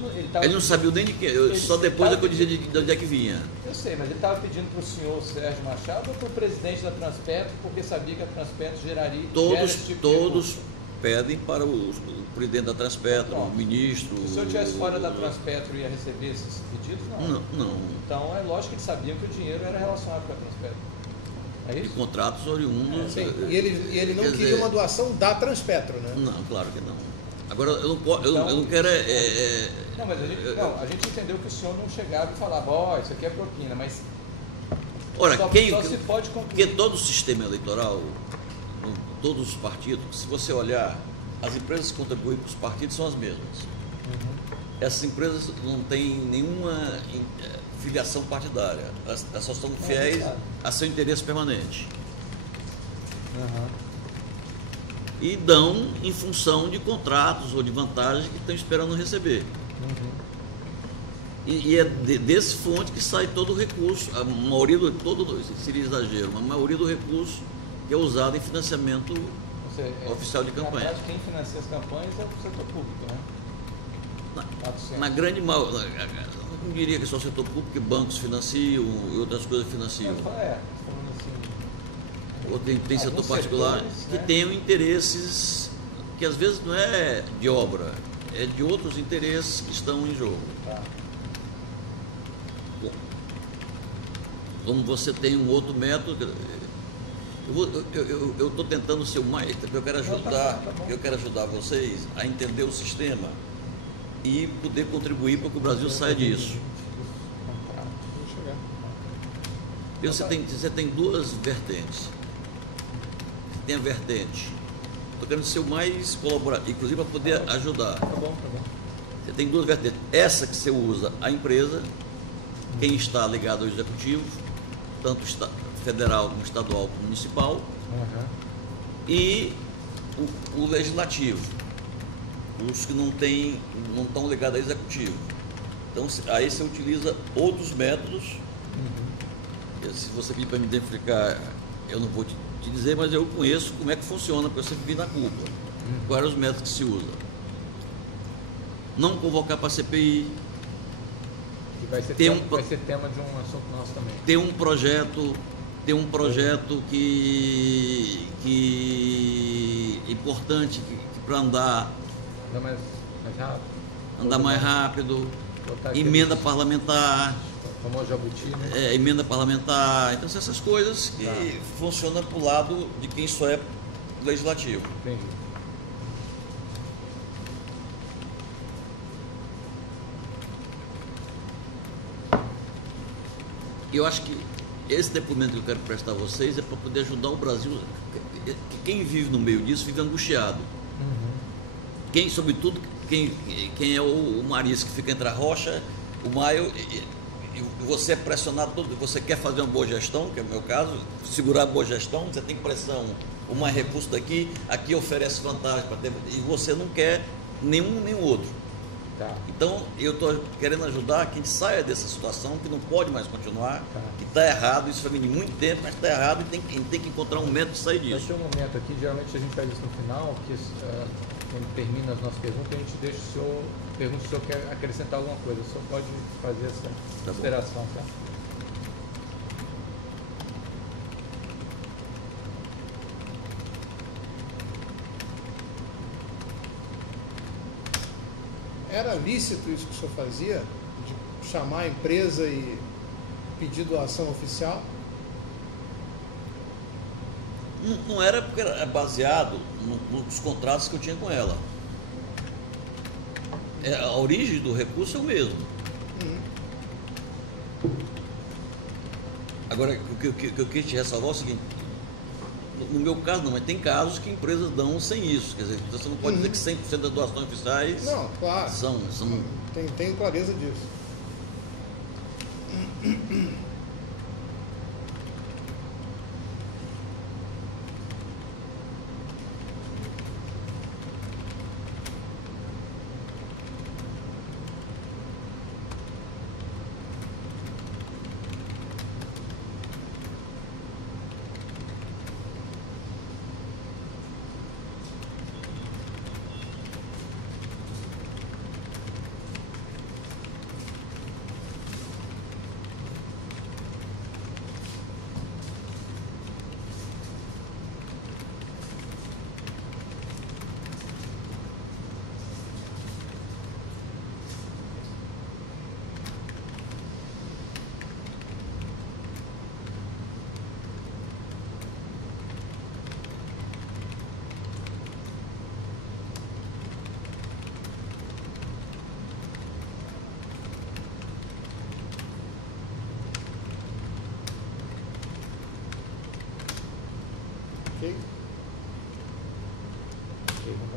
não sabia nem de quem, só depois é que eu dizia de onde é que vinha. Eu sei, mas ele estava pedindo para o senhor Sérgio Machado ou para o presidente da Transpetro, porque sabia que a Transpetro geraria esse tipo de recurso? pedem para o presidente da Transpetro, Bom, o ministro. Se o senhor estivesse fora da Transpetro, ia receber esses pedidos? Não. Não. Então é lógico que eles sabiam que o dinheiro era relacionado com a Transpetro. É De isso? contratos oriundos. Sim. E ele não quer queria dizer, uma doação da Transpetro, né? Não, claro que não. Agora, eu não Então, quero. Não, mas a gente entendeu que o senhor não chegava e falava, ó, isso aqui é propina, mas Ora, só se pode porque concluir. todo o sistema eleitoral, todos os partidos, se você olhar, as empresas que contribuem para os partidos são as mesmas. Essas empresas não têm nenhuma filiação partidária, elas só são fiéis a seu interesse permanente. E dão em função de contratos ou de vantagens que estão esperando receber. E é desse fonte que sai todo o recurso, a maioria seria exagero, a maioria do recurso que é usado em financiamento oficial de campanha. Na verdade, quem financia as campanhas é o setor público, né? Na grande maioria, não diria que é só o setor público, porque bancos financiam e outras coisas financiam. Falando assim, Ou tem setor alguns particular setores, que né? tenham interesses que às vezes não é de obra, é de outros interesses que estão em jogo. tá. Como você tem um outro método, eu estou tentando ser o mais, eu quero ajudar, Tá bom. eu quero ajudar vocês a entender o sistema e poder contribuir para que o Brasil saia disso. Vou chegar. Você tem duas vertentes. Você tem a vertente, estou querendo ser o mais colaborativo, inclusive para poder ajudar. Tá bom. Você tem duas vertentes. Essa que você usa a empresa, quem está ligado ao executivo, tanto federal como estadual como municipal, e o legislativo, os que não estão ligados ao executivo. Então aí você utiliza outros métodos. Se você pedir para me identificar, eu não vou te dizer, mas eu conheço como é que funciona, porque eu sempre vi na Cuba. Quais eram os métodos que se usa? Não convocar para a CPI, E vai ser tema de um assunto nosso também. ter um projeto que importante para andar mais rápido, Botar emenda aqueles- parlamentar, O famoso jabuti, né? emenda parlamentar, então são essas coisas que Tá. funcionam para o lado de quem só é legislativo. Entendi. E eu acho que esse depoimento que eu quero prestar a vocês é para poder ajudar o Brasil. Quem vive no meio disso vive angustiado. Quem, sobretudo, quem é o Maris, que fica entre a rocha, o Maio, e você é pressionado, você quer fazer uma boa gestão, que é o meu caso, segurar a boa gestão, você tem pressão, o mais recurso daqui, aqui oferece vantagem, e você não quer nenhum nem o outro. Tá. Então, eu estou querendo ajudar que a gente saia dessa situação, que não pode mais continuar, Tá. que está errado, isso vai vir de muito tempo, mas está errado e a gente tem que encontrar um método de sair Vai disso. ter um momento aqui, geralmente a gente faz isso no final, que quando termina as nossas perguntas, a gente deixa o senhor, pergunta se o senhor quer acrescentar alguma coisa. O senhor pode fazer essa bom. consideração, tá? Era lícito isso que o senhor fazia? De chamar a empresa e pedir doação oficial? Não era porque era baseado nos contratos que eu tinha com ela. A origem do recurso é o mesmo. Agora, o que eu quis te ressalvar é o seguinte: no meu caso não, mas tem casos que empresas dão sem isso. Quer dizer, você não pode dizer que 100% das doações oficiais Não, claro. são. Tenho clareza disso.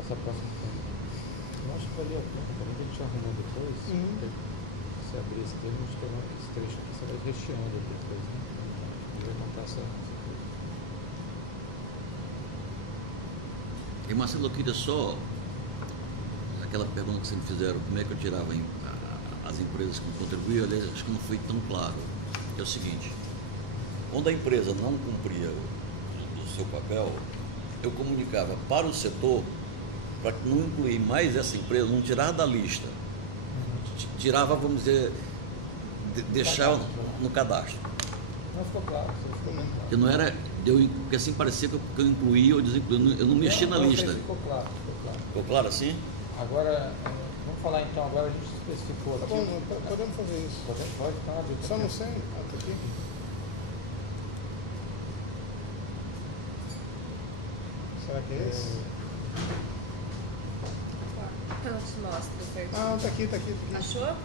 Essa próxima pergunta. Eu acho que valeu a pena, também que a gente arrumou depois. Se abrir esse termo, a gente tem esse trecho aqui, você vai recheando ele depois, né? E vai contar essa coisa. E Marcelo, eu queria só, aquela pergunta que vocês me fizeram, como é que eu tirava as empresas que contribuíam, aliás, acho que não foi tão claro. É o seguinte, quando a empresa não cumpria o seu papel, eu comunicava para o setor, para não incluir mais essa empresa, não tirar da lista, tirava, vamos dizer, deixar no cadastro. Não ficou claro, você ficou bem claro. Que não era, porque assim parecia que eu incluía ou desincluía, eu não mexia na lista. Ficou claro, ficou claro. Ficou claro assim? Agora, vamos falar então, agora a gente especificou Tá aqui. bom, podemos fazer isso. Pode falar, Vitor. Só não sei. Ah, tá aqui. Será que é esse? Eu te mostro certinho. Ah, tá aqui, tá aqui. Tá aqui. Achou?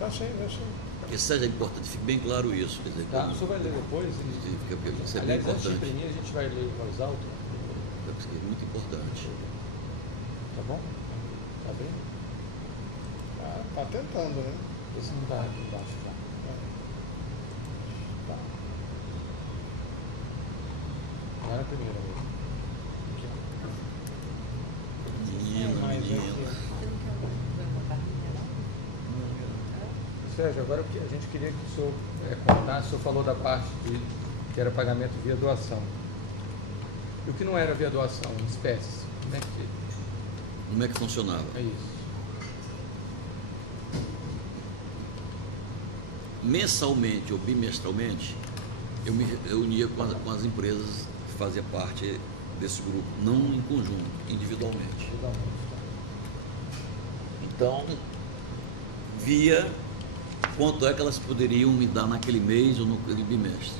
Já achei, já achei. Porque seja importante, fique bem claro isso. Quer dizer, Tá, o senhor vai ler depois? isso é bem Aliás, antes de importante. imprimir, a gente vai ler em voz alta. Isso é muito importante. Tá bom? Tá bem? Tá tentando, né? Esse não tá aqui embaixo já. Tá. Não era a primeira vez. Menino, Mas menino. Você não quer ver uma barrinha, não? Sérgio, agora que a gente queria que o senhor contasse, o senhor falou da parte que era pagamento via doação. E o que não era via doação, em espécies? Como é que funcionava? É isso. Mensalmente ou bimestralmente, eu me reunia com as empresas que faziam parte desse grupo, não em conjunto, individualmente. Então, via quanto é que elas poderiam me dar naquele mês ou naquele bimestre.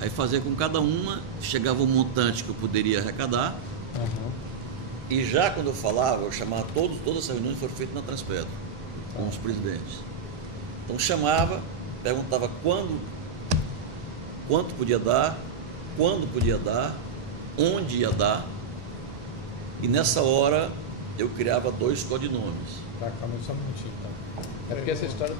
Aí fazia com cada uma, chegava um montante que eu poderia arrecadar, e já quando eu falava, eu chamava todas as reuniões foram feitas na Transpetro, com os presidentes. Então chamava, perguntava quanto podia dar, quando podia dar, onde ia dar, e nessa hora eu criava 2 codinomes. Tá, calma só um minutinho, então. É porque essa história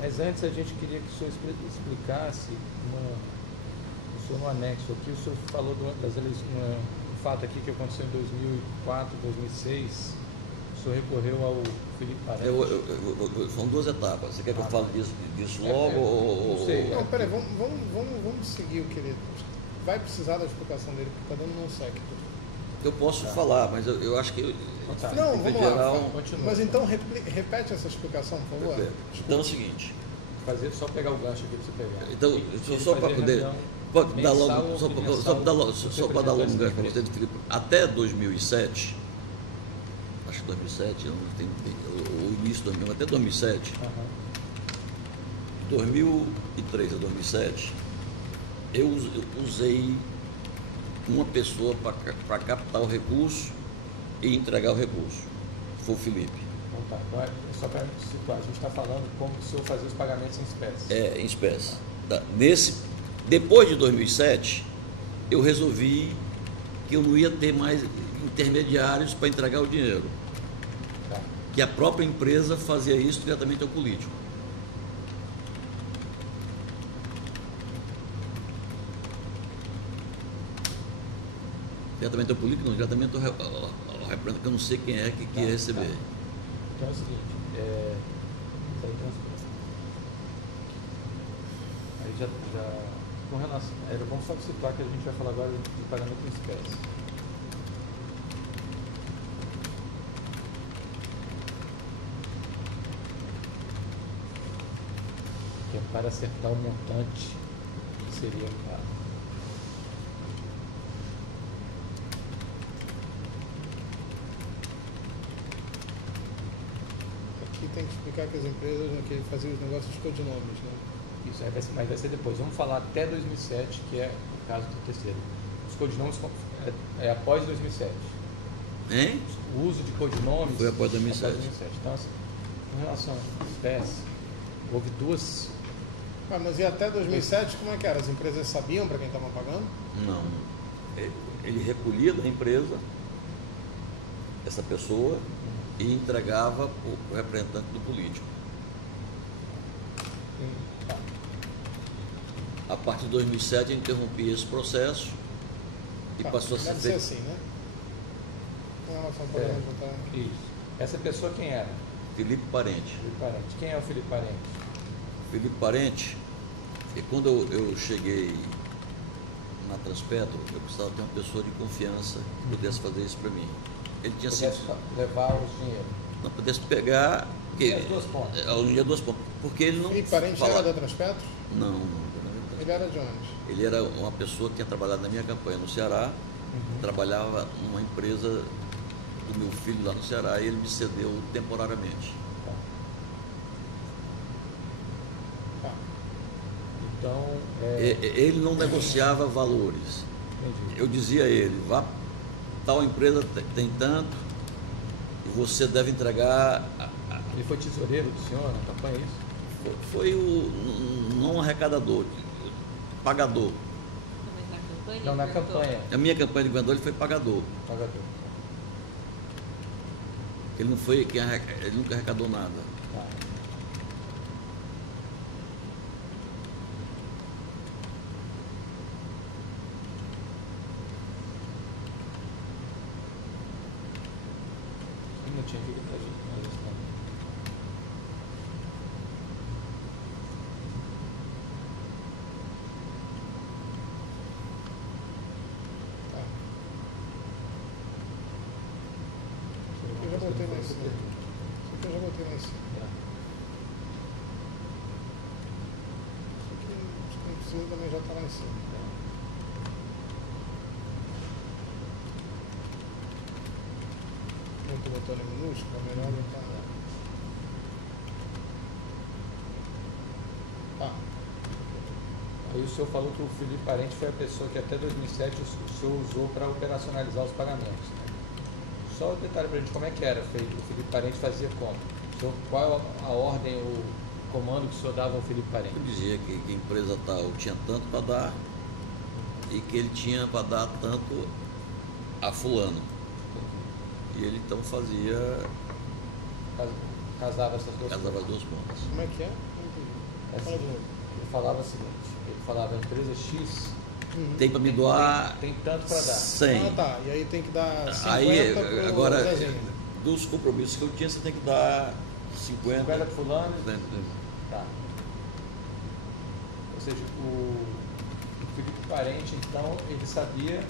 Mas antes a gente queria que o senhor explicasse o senhor no anexo aqui, o senhor falou das eleições, um fato aqui que aconteceu em 2004, 2006, o senhor recorreu ao Felipe Parente. São 2 etapas. Você quer que eu fale disso logo? Não sei. Não, peraí, vamos seguir o que ele... Vai precisar da explicação dele, porque está dando não segue. Eu posso falar, mas eu acho que... Tá. Não, em vamos geral, lá. Continua. Mas então repete essa explicação, por favor. Então é o seguinte. Só pegar o gancho aqui para você pegar. Então, só para poder... Pode dar logo, só para dar logo um gancho para você, Felipe. Até 2007, acho que 2007, o início do 2000, até 2007, 2003 a 2007, eu usei uma pessoa para captar o recurso e entregar o recurso. Foi o Felipe. Então tá. Então, só para situar, a gente está falando como o senhor fazia os pagamentos em espécie. Em espécie. Depois de 2007, eu resolvi que eu não ia ter mais intermediários para entregar o dinheiro. Tá. Que a própria empresa fazia isso diretamente ao político. Diretamente ao político, não, diretamente ao representante, que eu não sei quem é que ia receber. Tá. Então é o seguinte, aí já com relação, era bom só situar que a gente vai falar agora de pagamento em espécie. Que é para acertar o montante que seria o caso. Aqui tem que explicar que as empresas que faziam os negócios de codinomes, né? Isso aí mas vai ser depois. Vamos falar até 2007, que é o caso do terceiro. Os codinomes é após 2007. Hein? O uso de codinomes Foi após 2007. Então, assim, com relação à espécie, houve duas Mas e até 2007, como é que era? As empresas sabiam para quem estavam pagando? Não. Ele recolhia da empresa essa pessoa e entregava para o representante do político. Tá. A partir de 2007, eu interrompi esse processo e passou a ser Deve ser feito. assim, né? Não, nós só podemos botar... Isso. Essa pessoa quem era? Felipe Parente. Felipe Parente. Quem é o Felipe Parente? Felipe Parente, e quando eu cheguei na Transpetro, eu precisava ter uma pessoa de confiança que pudesse fazer isso para mim. Ele tinha sido. Pudesse levar os dinheiros. Não pudesse pegar. Porque, As duas pontas. Unia duas pontas. Porque ele não. Felipe Parente era da Transpetro? Não. Ele era de onde? Ele era uma pessoa que tinha trabalhado na minha campanha no Ceará, trabalhava numa empresa do meu filho lá no Ceará e ele me cedeu temporariamente. Tá. Então, Ele não negociava valores. entendi. Eu dizia a ele, vá, tal empresa tem tanto, e você deve entregar. Ele foi tesoureiro do senhor na campanha, é isso? Foi o não arrecadador, pagador. Mas na campanha? Não, na ele perguntou. campanha. A minha campanha de governador ele foi pagador. Pagador. Ele não foi ele nunca arrecadou nada. Tá. Um minutinho aqui que tá respondendo. Tá. Eu já botei lá em cima. Isso aqui eu já botei lá em cima. Tá. Isso aqui, acho que não precisa, também já está lá em cima. Não estou botando em minúsculo, é melhor botar. Tá. Aí o senhor falou que o Felipe Parente foi a pessoa que até 2007 o senhor usou para operacionalizar os pagamentos. Né? Só um detalhe para a gente, como é que era feito? O Felipe Parente fazia como? O senhor, qual a ordem, o comando que o senhor dava ao Felipe Parente? Eu dizia que a empresa tal tinha tanto para dar e que ele tinha para dar tanto a fulano. E ele então fazia, Casava essas duas casava coisas. as duas pontas. Como é que é? Não entendi. Assim, Fala de novo. ele falava o seguinte, ele falava, a empresa X Tem para me doar tem tanto para dar. 100. Ah, tá. E aí tem que dar 50 Aí, pro agora, Zezinho. dos compromissos que eu tinha, você tem que dar 50. 50 para fulano, 50. tá. Ou seja, o Felipe Parente, então, ele sabia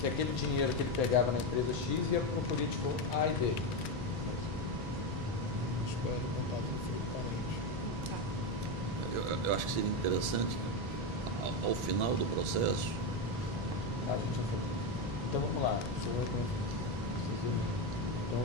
que aquele dinheiro que ele pegava na empresa X ia para o político A e B. Espero o contato do Felipe Parente. Eu acho que seria interessante, ao final do processo, Ah, a gente já falou. Então vamos lá. Deixa eu ver como vocês viram. Então,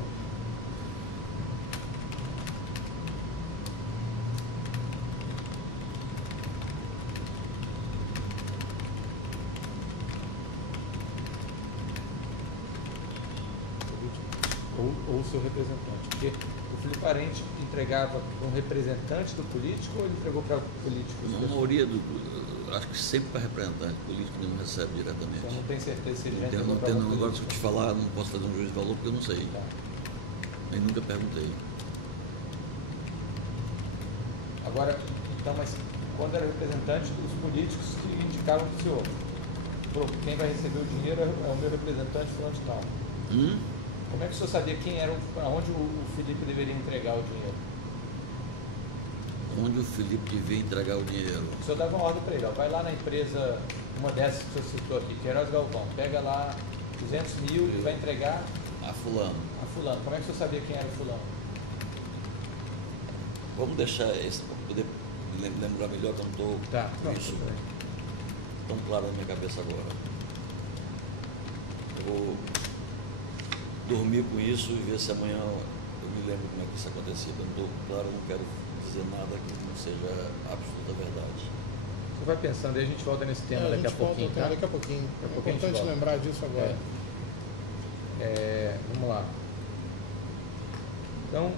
ou o seu representante. Porque o Felipe Parente entregava para um representante do político ou ele entregou para políticos? a maioria acho que sempre para representante político não recebe diretamente. Então não tem certeza se ele já Eu entregou não para tenho, algum agora se eu político. te falar, não posso fazer um juízo de valor porque eu não sei. Tá. Eu nunca perguntei. Agora, então, mas quando era representante dos políticos que indicavam para o senhor, pô, quem vai receber o dinheiro é o meu representante fulano de tal. Como é que o senhor sabia quem era, aonde o Felipe deveria entregar o dinheiro? Onde o Felipe devia entregar o dinheiro? O senhor dava uma ordem para ele, ó, vai lá na empresa, uma dessas que o senhor citou aqui, Queiroz Galvão, pega lá 200 mil e vai entregar A fulano. a fulano. Como é que o senhor sabia quem era o fulano? Vamos deixar esse para poder lembrar melhor que eu não estou Tá, com isso tão claro na minha cabeça agora. Eu vou dormir com isso e ver se amanhã eu me lembro como é que isso aconteceu. Eu não estou claro, não quero dizer nada que não seja absoluta verdade. Você vai pensando, aí a gente volta nesse tema daqui a pouquinho, tá? Daqui a pouquinho. Daqui a É pouquinho a gente importante volta. lembrar disso agora. Vamos lá. Então,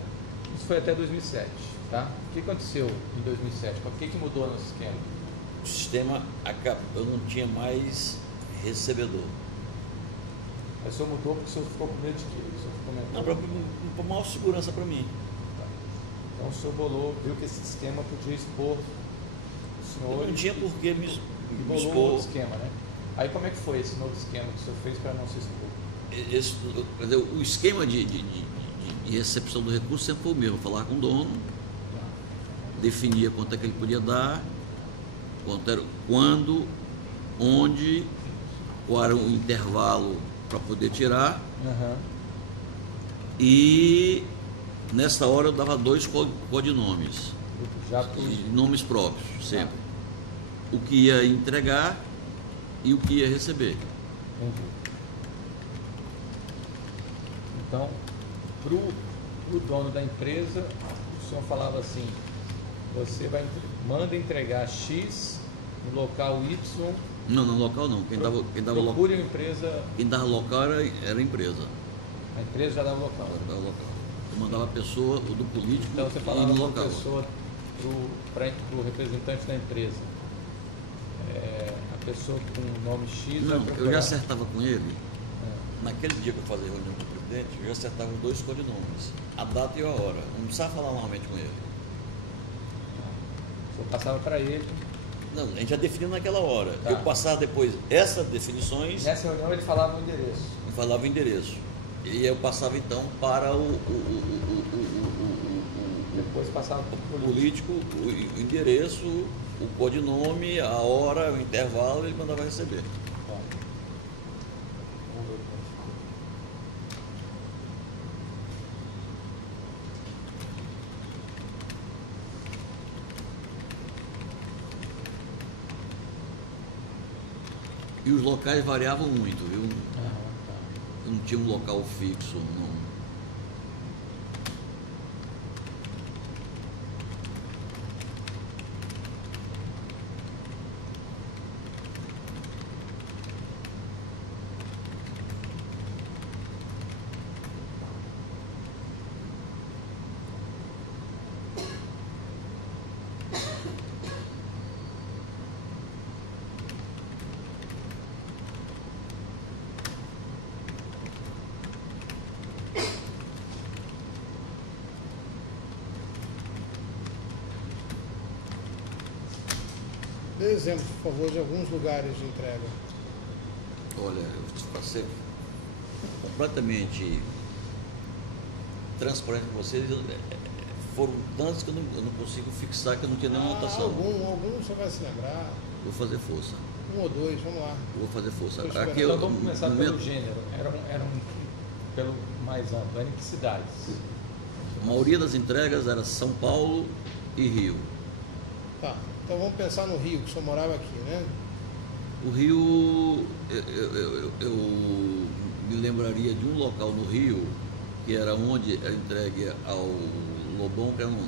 isso foi até 2007, tá? O que aconteceu em 2007? O que mudou no esquema? O sistema eu não tinha mais recebedor. Aí o senhor mudou porque o senhor ficou com medo de quê? O senhor comentou. Não, para maior segurança para mim. Tá. Então o senhor viu que esse esquema podia expor o senhor. Não tinha por que me e bolou um expor. outro esquema, né? Aí como é que foi esse novo esquema que o senhor fez para não se expor? Quer dizer, o esquema de recepção do recurso sempre foi o mesmo, falar com o dono, definia quanto é que ele podia dar, quando, onde, qual era o intervalo para poder tirar, e nessa hora eu dava 2 codinomes, nomes próprios, sempre. O que ia entregar e o que ia receber. Entendi. Então, para o dono da empresa, o senhor falava assim, você manda entregar X no local Y. Não, no local não. Quem dava procure uma empresa. Quem dava local era a empresa. A empresa já dava local. Já dava local. Eu mandava a pessoa, o do político, então você falava no para local. A pessoa, para o representante da empresa. A pessoa com o nome X. Não, eu já acertava com ele. Naquele dia que eu fazia reunião com o presidente, eu já acertava os 2 codinomes, a data e a hora. Não precisava falar normalmente com ele. O senhor passava para ele. Não, a gente já definiu naquela hora. Tá. Eu passava depois essas definições. Nessa reunião ele falava o endereço. Eu falava o endereço. E eu passava então para depois passava para o político, o endereço, o codinome, a hora, o intervalo, ele mandava receber. Vamos ver como ficou. E os locais variavam muito, viu? Tá. Eu não tinha um local fixo, não. Dê exemplo, por favor, de alguns lugares de entrega. Olha, para ser completamente transparente com vocês, foram tantos que eu não consigo fixar, que eu não tinha nenhuma anotação. Algum você vai se lembrar. Vou fazer força. 1 ou 2, vamos lá. Vou fazer força. Tô Aqui Então vamos começar pelo gênero. Era pelo mais amplo. Era em que cidades? A maioria das entregas era São Paulo e Rio. Tá, então vamos pensar no Rio, que o senhor morava aqui, né? O Rio, eu me lembraria de um local no Rio, que era onde era entregue ao Lobão, que era um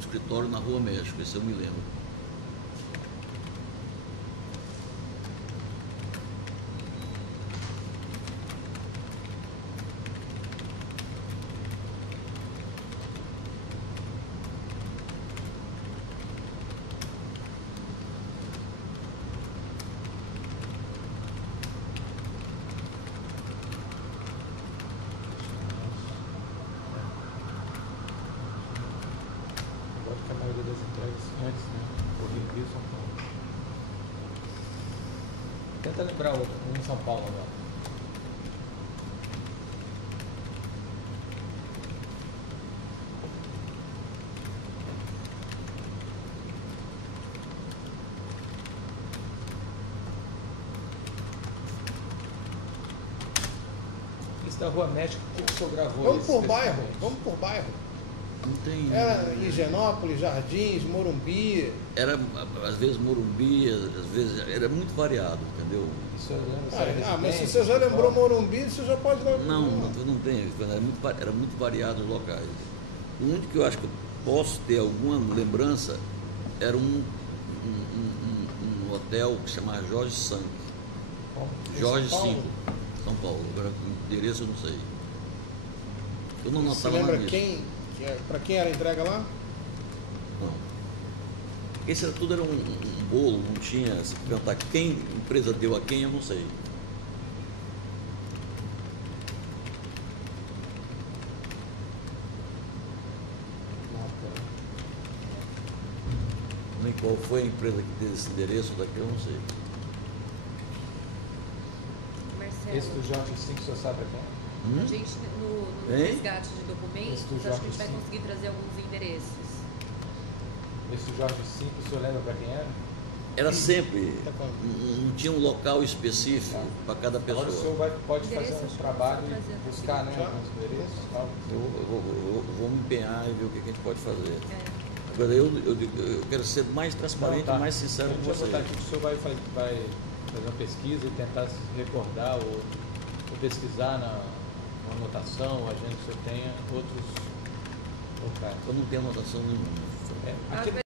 escritório na Rua México, esse eu me lembro. Agora que a maioria das entregas antes, né? O Rio e São Paulo. Tenta lembrar outro, um em São Paulo agora. Esse da Rua México, o que o senhor gravou? Vamos por bairro, especificamente? vamos por bairro. Não tem. Era Higienópolis, Jardins, Morumbi. Era, às vezes, Morumbi, às vezes, era muito variado, entendeu? O senhor lembra se era Mas se residência, você já lembrou escola? Morumbi, você já pode dar. Não tem, era muito variado os locais. O único que eu acho que eu posso ter alguma lembrança era um hotel que se chamava Jorge Sank. Em Jorge São Paulo? 5, São Paulo. Agora o endereço eu não sei. Eu não Você notava lembra nada disso. quem Para quem era a entrega lá? Não. Esse era, tudo era um bolo, não tinha. Se perguntar quem a empresa deu a quem, eu não sei. Nem qual foi a empresa que deu esse endereço daqui, eu não sei. Marcelo, Esse do Jorge 5, o senhor sabe a quem é? a gente, no Hein? resgate de documentos, Esse do acho que a gente Jorge vai Sim. conseguir trazer alguns endereços. Esse do Jorge 5, o senhor lembra para quem era? Era sempre, Tá bom. não tinha um local específico para cada Agora o senhor pessoa. pode Endereço, fazer um acho que trabalho eu vou trazer e buscar, né, Tá. alguns endereços e tal. Eu vou me empenhar e ver o que a gente pode fazer. É. Agora, eu quero ser mais transparente Não, tá. e mais sincero A com gente vai vocês. botar aqui que o senhor vai fazer uma pesquisa e tentar se recordar ou pesquisar na anotação, agenda que o senhor tenha outros locais. Eu não tenho anotação nenhuma. É, Ah, aquele